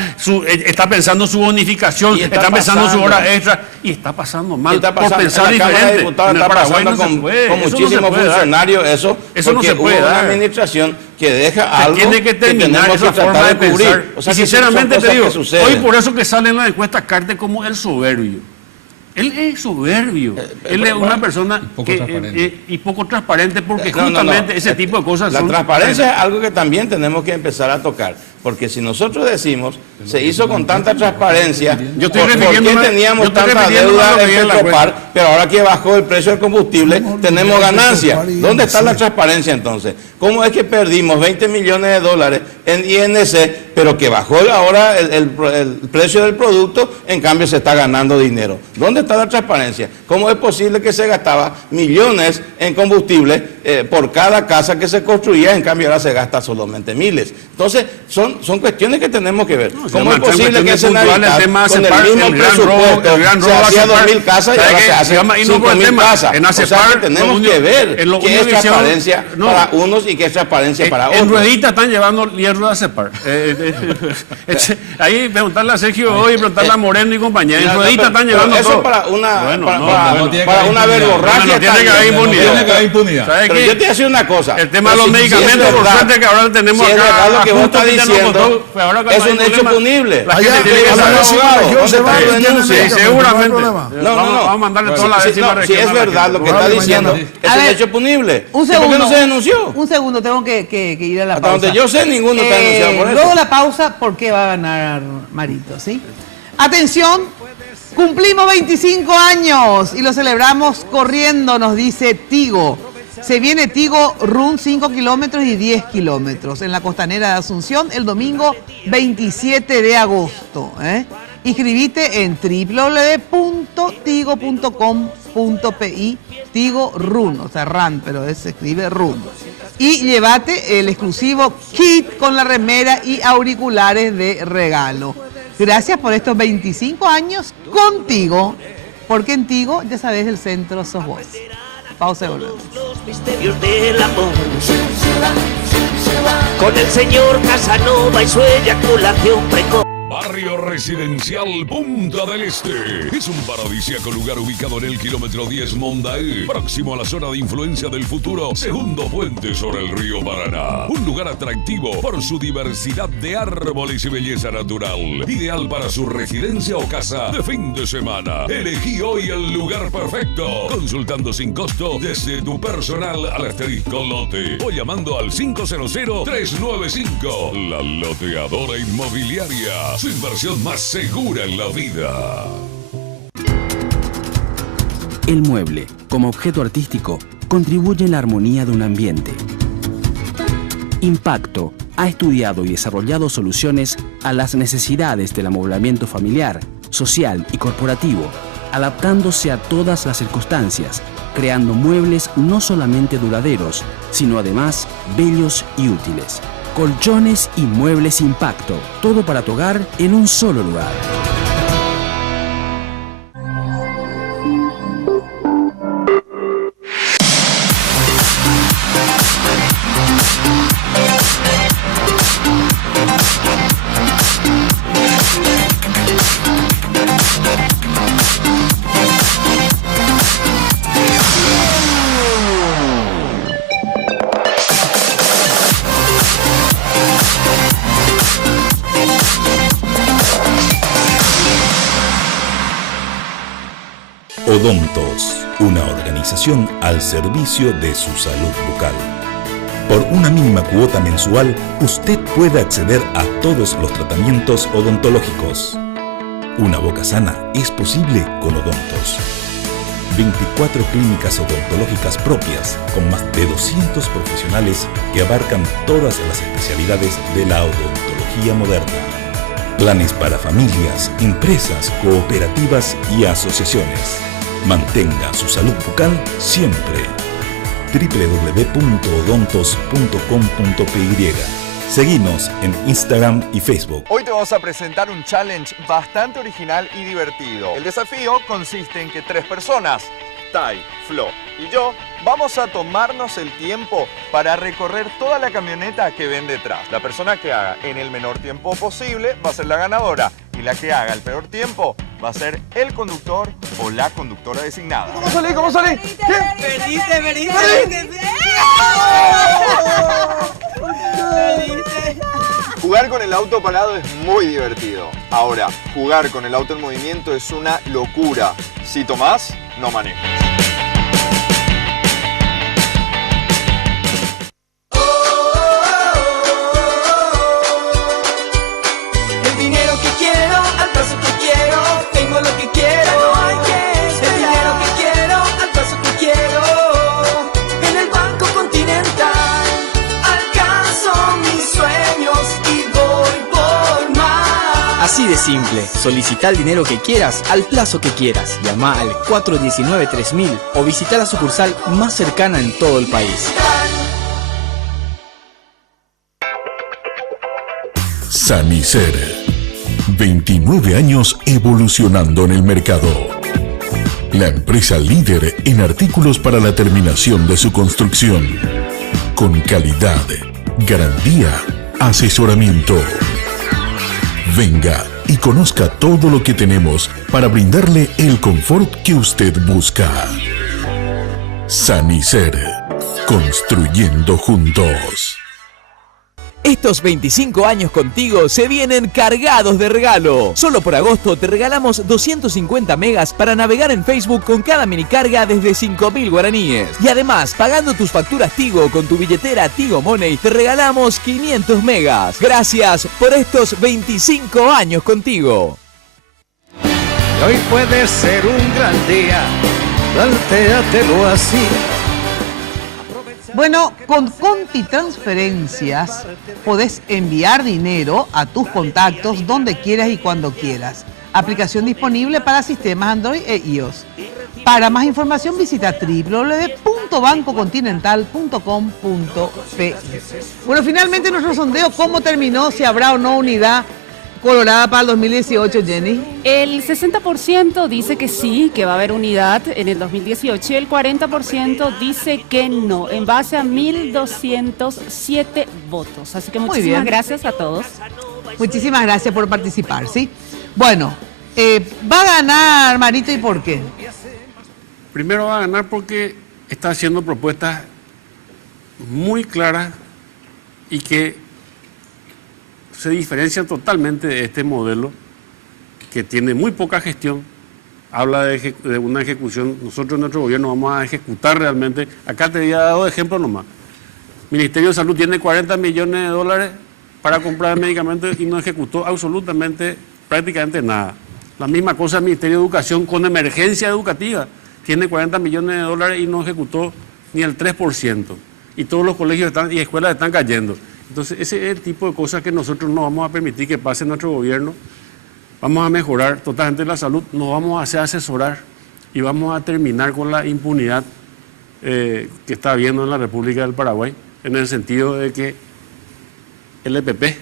está pensando su bonificación, está pensando su hora extra y está pasando mal por pensar diferente. Está pasando con muchísimos funcionarios eso no se puede dar. Una administración que deja algo tiene que terminar esa forma de pensar. O sea, y sinceramente te digo, hoy por eso que sale en la encuesta Carte como el soberbio. Él es soberbio, él es una persona poco transparente porque justamente ese tipo de cosas La transparencia es algo que también tenemos que empezar a tocar, porque si nosotros decimos, se hizo con tanta transparencia, ¿por qué teníamos tanta deuda en Petropar, pero ahora que bajó el precio del combustible, tenemos ganancias? ¿Dónde está la transparencia entonces? ¿Cómo es que perdimos 20 millones de dólares en INC, pero que bajó ahora el precio del producto, en cambio se está ganando dinero? ¿Dónde está la transparencia? ¿Cómo es posible que se gastaba millones en combustible por cada casa que se construía, en cambio ahora se gasta solamente miles? Entonces, son cuestiones que tenemos que ver. ¿Cómo es posible que ese Navidad, con el mismo presupuesto, se hacía 2.000 casas y ahora se hace 5.000 casas? O sea, que tenemos que ver qué es transparencia para unos y qué es transparencia para otros. En Ruedita están llevando hierro de ACEPAR. Ahí preguntarle a Sergio hoy, preguntarle a Moreno y compañía. En Ruedita están llevando todo. Eso para una verborragia. Tiene que haber impunidad. Pero yo te voy a decir una cosa. El tema de los medicamentos, por suerte que ahora tenemos acá. Si es verdad lo que vos estás diciendo, es un hecho punible. La gente tiene que saber abogado. Seguramente. No. Vamos a mandarle toda la décima. Si es verdad lo que está diciendo, es un hecho punible. Un segundo. ¿Por qué no se denunció? Un segundo, tengo que ir a la pausa. Hasta donde yo sé, ninguno está denunciado por eso. Luego la pausa, ¿por qué va a ganar Marito? ¿Sí? Atención, cumplimos 25 años y lo celebramos corriendo, nos dice Tigo. Se viene Tigo Run 5 kilómetros y 10 kilómetros en la costanera de Asunción el domingo 27 de agosto. Inscribite en www.tigo.com.pi Tigo Run, o sea, Run, pero se escribe Run. Y llévate el exclusivo kit con la remera y auriculares de regalo. Gracias por estos 25 años contigo, porque en Tigo, ya sabes, el centro sos vos. Pausa y volvemos. Los misterios del amor. Con el señor Casanova y su eyaculación precoz. Barrio Residencial Punta del Este. Es un paradisíaco lugar ubicado en el kilómetro 10 Mondaé, próximo a la zona de influencia del futuro segundo puente sobre el río Paraná. Un lugar atractivo por su diversidad de árboles y belleza natural. Ideal para su residencia o casa de fin de semana. Elegí hoy el lugar perfecto. Consultando sin costo desde tu personal al asterisco lote o llamando al 500-395. La Loteadora Inmobiliaria. Su inversión más segura en la vida. El mueble, como objeto artístico, contribuye en la armonía de un ambiente. Impacto ha estudiado y desarrollado soluciones a las necesidades del amoblamiento familiar, social y corporativo, adaptándose a todas las circunstancias, creando muebles no solamente duraderos, sino además bellos y útiles. Colchones y muebles Impacto, todo para tu hogar en un solo lugar. Odontos, una organización al servicio de su salud bucal. Por una mínima cuota mensual, usted puede acceder a todos los tratamientos odontológicos. Una boca sana es posible con Odontos. 24 clínicas odontológicas propias con más de 200 profesionales que abarcan todas las especialidades de la odontología moderna. Planes para familias, empresas, cooperativas y asociaciones. Mantenga su salud bucal siempre. www.odontos.com.py. Seguinos en Instagram y Facebook. Hoy te vamos a presentar un challenge bastante original y divertido. El desafío consiste en que 3 personas, Tai, Flo y yo, vamos a tomarnos el tiempo para recorrer toda la camioneta que ven detrás. La persona que haga en el menor tiempo posible va a ser la ganadora y la que haga el peor tiempo va a ser el conductor o la conductora designada. ¿Cómo salí? ¿Cómo salí? Perdiste. Jugar con el auto parado es muy divertido. Ahora, jugar con el auto en movimiento es una locura. Si tomás, no manejas. El dinero que quiero, al paso que quiero, tengo lo que quiero. No hay que esperar. El dinero que quiero, al paso que quiero, en el Banco Continental. Alcanzo mis sueños y voy por más. Así de simple, solicita el dinero que quieras al plazo que quieras. Llama al 419-3000 o visita la sucursal más cercana en todo el país. Sanicer. 29 años evolucionando en el mercado. La empresa líder en artículos para la terminación de su construcción. Con calidad, garantía, asesoramiento. Venga y conozca todo lo que tenemos para brindarle el confort que usted busca. Sanicer. Construyendo juntos. Estos 25 años contigo se vienen cargados de regalo. Solo por agosto te regalamos 250 megas para navegar en Facebook con cada minicarga desde 5.000 guaraníes. Y además, pagando tus facturas Tigo con tu billetera Tigo Money, te regalamos 500 megas. Gracias por estos 25 años contigo. Hoy puede ser un gran día, plantéatelo así. Bueno, con Conti Transferencias podés enviar dinero a tus contactos donde quieras y cuando quieras. Aplicación disponible para sistemas Android e iOS. Para más información visita www.bancocontinental.com.pe. Bueno, finalmente nuestro sondeo, ¿cómo terminó? Si habrá o no unidad colorada para el 2018, Jenny. El 60% dice que sí, que va a haber unidad en el 2018 y el 40% dice que no, en base a 1.207 votos. Así que muchísimas gracias a todos. Muchísimas gracias por participar, ¿sí? Bueno, va a ganar Marito, ¿y por qué? Primero va a ganar porque está haciendo propuestas muy claras y que se diferencian totalmente de este modelo que tiene muy poca gestión. Habla de una ejecución. Nosotros en nuestro gobierno vamos a ejecutar realmente. Acá te había dado ejemplo nomás. Ministerio de Salud tiene 40 millones de dólares para comprar medicamentos y no ejecutó absolutamente, prácticamente nada. La misma cosa el Ministerio de Educación con emergencia educativa. Tiene 40 millones de dólares y no ejecutó ni el 3%. Y todos los colegios y escuelas están cayendo. Entonces, ese es el tipo de cosas que nosotros no vamos a permitir que pase en nuestro gobierno. Vamos a mejorar totalmente la salud, nos vamos a hacer asesorar y vamos a terminar con la impunidad que está habiendo en la República del Paraguay, en el sentido de que el EPP,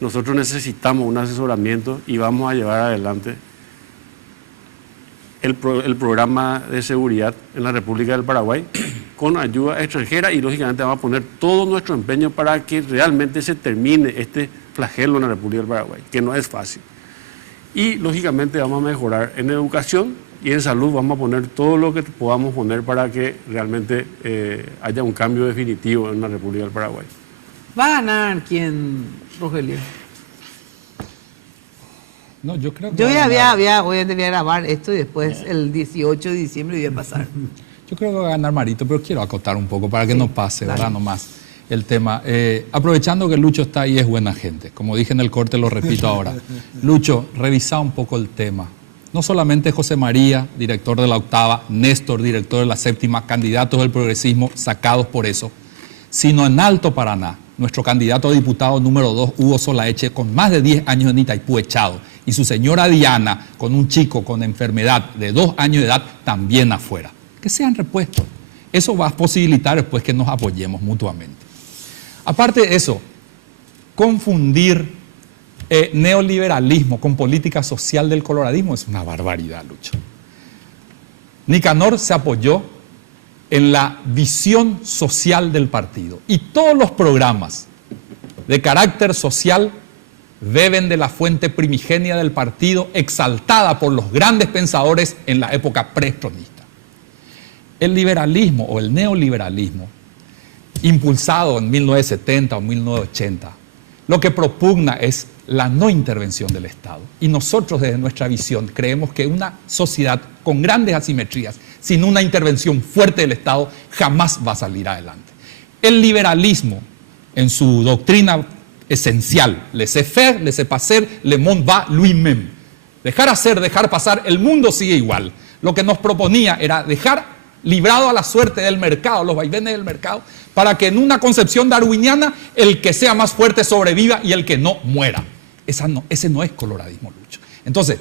nosotros necesitamos un asesoramiento y vamos a llevar adelante el programa de seguridad en la República del Paraguay con ayuda extranjera y lógicamente vamos a poner todo nuestro empeño para que realmente se termine este flagelo en la República del Paraguay, que no es fácil. Y lógicamente vamos a mejorar en educación y en salud, vamos a poner todo lo que podamos poner para que realmente haya un cambio definitivo en la República del Paraguay. ¿Va a ganar quién, Rogelio? No, yo creo que Yo ya ganar. voy a grabar esto y después el 18 de diciembre voy a pasar. Yo creo que va a ganar Marito, pero quiero acotar un poco para que no pase, dale. ¿verdad? Nomás el tema. Aprovechando que Lucho está ahí, es buena gente. Como dije en el corte, lo repito ahora. Lucho, revisa un poco el tema. No solamente José María, director de la octava, Néstor, director de la séptima, candidatos del progresismo sacados por eso, sino en Alto Paraná, nuestro candidato a diputado número 2, Hugo Solaeche, con más de 10 años en Itaipú echado, y su señora Diana, con un chico con enfermedad de 2 años de edad, también afuera. Que sean repuestos. Eso va a posibilitar después que nos apoyemos mutuamente. Aparte de eso, confundir neoliberalismo con política social del coloradismo es una barbaridad, Lucho. Nicanor se apoyó en la visión social del partido y todos los programas de carácter social beben de la fuente primigenia del partido exaltada por los grandes pensadores en la época preestronista. El liberalismo o el neoliberalismo, impulsado en 1970 o 1980, lo que propugna es la no intervención del Estado. Y nosotros desde nuestra visión creemos que una sociedad con grandes asimetrías, sin una intervención fuerte del Estado, jamás va a salir adelante. El liberalismo, en su doctrina esencial, laissez-faire, laissez-passer, le monde va lui-même. Dejar hacer, dejar pasar, el mundo sigue igual. Lo que nos proponía era dejar librado a la suerte del mercado, los vaivenes del mercado, para que en una concepción darwiniana el que sea más fuerte sobreviva y el que no muera. Ese no es coloradismo, Lucho. Entonces,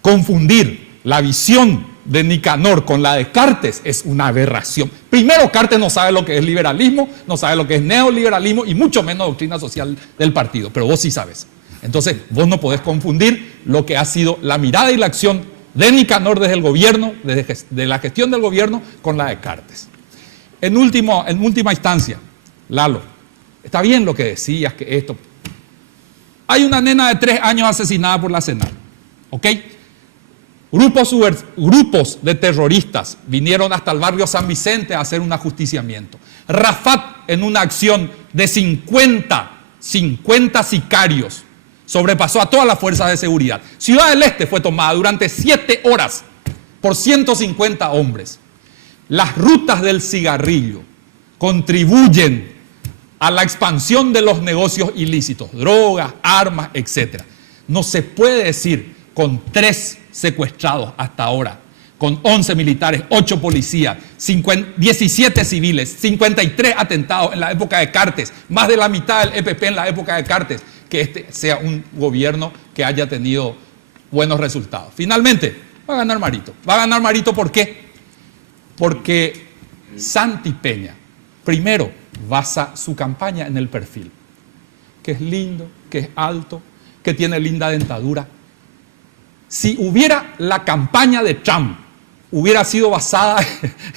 confundir la visión de Nicanor con la de Cartes es una aberración. Primero, Cartes no sabe lo que es liberalismo, no sabe lo que es neoliberalismo y mucho menos doctrina social del partido, pero vos sí sabes. Entonces, vos no podés confundir lo que ha sido la mirada y la acción de Nicanor desde el gobierno, de la gestión del gobierno, con la de Cartes. En última instancia, Lalo, está bien lo que decías, que esto... Hay una nena de 3 años asesinada por la CENAR, ¿ok? Grupos de terroristas vinieron hasta el barrio San Vicente a hacer un ajusticiamiento. Rafat, en una acción de 50 sicarios, sobrepasó a todas las fuerzas de seguridad. Ciudad del Este fue tomada durante 7 horas por 150 hombres. Las rutas del cigarrillo contribuyen a la expansión de los negocios ilícitos, drogas, armas, etc. No se puede decir con 3 secuestrados hasta ahora, con 11 militares, 8 policías, 17 civiles, 53 atentados en la época de Cartes, más de la mitad del EPP en la época de Cartes, que este sea un gobierno que haya tenido buenos resultados. Finalmente, va a ganar Marito. Va a ganar Marito, ¿por qué? Porque Santi Peña, primero, basa su campaña en el perfil, que es lindo, que es alto, que tiene linda dentadura. Si hubiera la campaña de Trump, hubiera sido basada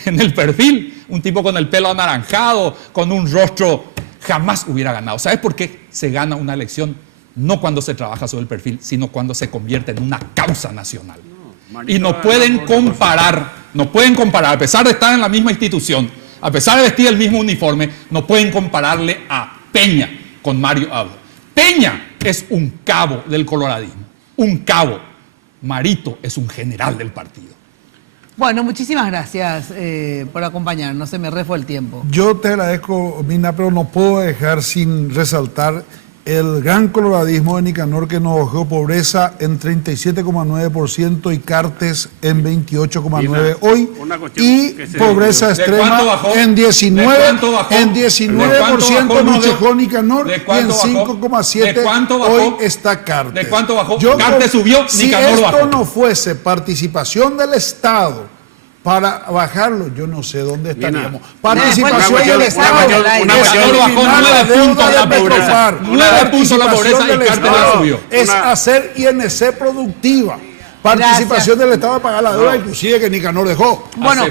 en el perfil, un tipo con el pelo anaranjado, con un rostro, jamás hubiera ganado. ¿Sabes por qué se gana una elección? no cuando se trabaja sobre el perfil, sino cuando se convierte en una causa nacional. Y no pueden comparar, a pesar de estar en la misma institución, a pesar de vestir el mismo uniforme, no pueden compararle a Peña con Mario Abdo. Peña es un cabo del coloradismo, un cabo. Marito es un general del partido. Bueno, muchísimas gracias por acompañarnos, se me refue el tiempo. Yo te agradezco, Mina, pero no puedo dejar sin resaltar el gran coloradismo de Nicanor, que nos dejó pobreza en 37,9% y Cartes en 28,9% hoy, y pobreza extrema en 19% nos dejó Nicanor, y en 5,7% hoy está Cartes. ¿De cuánto bajó? Cartes subió, Nicanor bajó. Si esto no fuese participación del Estado para bajarlo, yo no sé dónde estaríamos. Participación del Estado. Nicanor bajó 9 puntos la pobreza. 9 puntos la pobreza y Cartes la subió. Es hacer INC productiva. Participación del Estado a pagar la deuda, inclusive que Nicanor dejó. Bueno,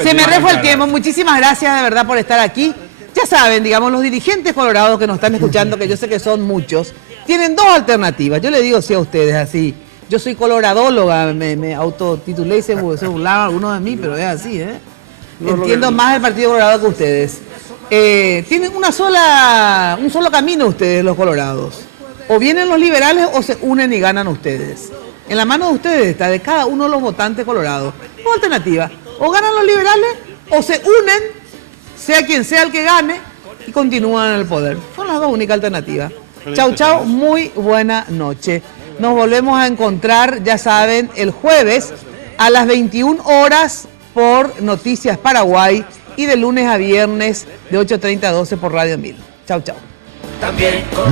se me refue el tiempo. Muchísimas gracias de verdad por estar aquí. Ya saben, digamos, los dirigentes colorados que nos están escuchando, que yo sé que son muchos, tienen dos alternativas. Yo le digo sí a ustedes así. Yo soy coloradóloga, me autotitulé y se burlaban algunos de mí, pero es así, ¿eh? Entiendo más el Partido Colorado que ustedes. Tienen un solo camino ustedes, los colorados. O vienen los liberales o se unen y ganan ustedes. En la mano de ustedes está, de cada uno de los votantes colorados. Dos alternativas. O ganan los liberales o se unen, sea quien sea el que gane, y continúan en el poder. Son las dos únicas alternativas. Chau, chau, muy buena noche. Nos volvemos a encontrar, ya saben, el jueves a las 21 horas por Noticias Paraguay y de lunes a viernes de 8:30 a 12 por Radio 1000. Chau, chau.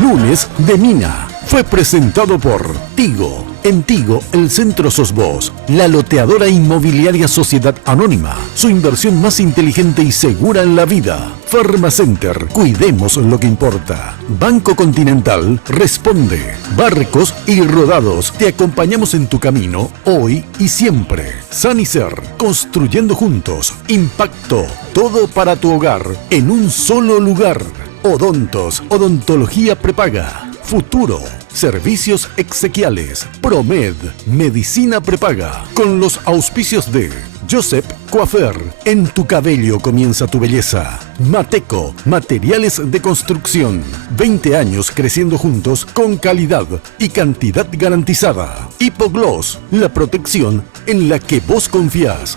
Lunes de Mina fue presentado por Tigo. En Tigo, el Centro Sos Vos, la loteadora inmobiliaria Sociedad Anónima. Su inversión más inteligente y segura en la vida. Farmacenter, cuidemos lo que importa. Banco Continental, responde. Barcos y Rodados, te acompañamos en tu camino, hoy y siempre. Sanicer, construyendo juntos. Impacto, todo para tu hogar, en un solo lugar. Odontos, odontología prepaga. Futuro, servicios exequiales. Promed, medicina prepaga. Con los auspicios de Josep Coafer, en tu cabello comienza tu belleza. Mateco, materiales de construcción. 20 años creciendo juntos con calidad y cantidad garantizada. Hipogloss, la protección en la que vos confías.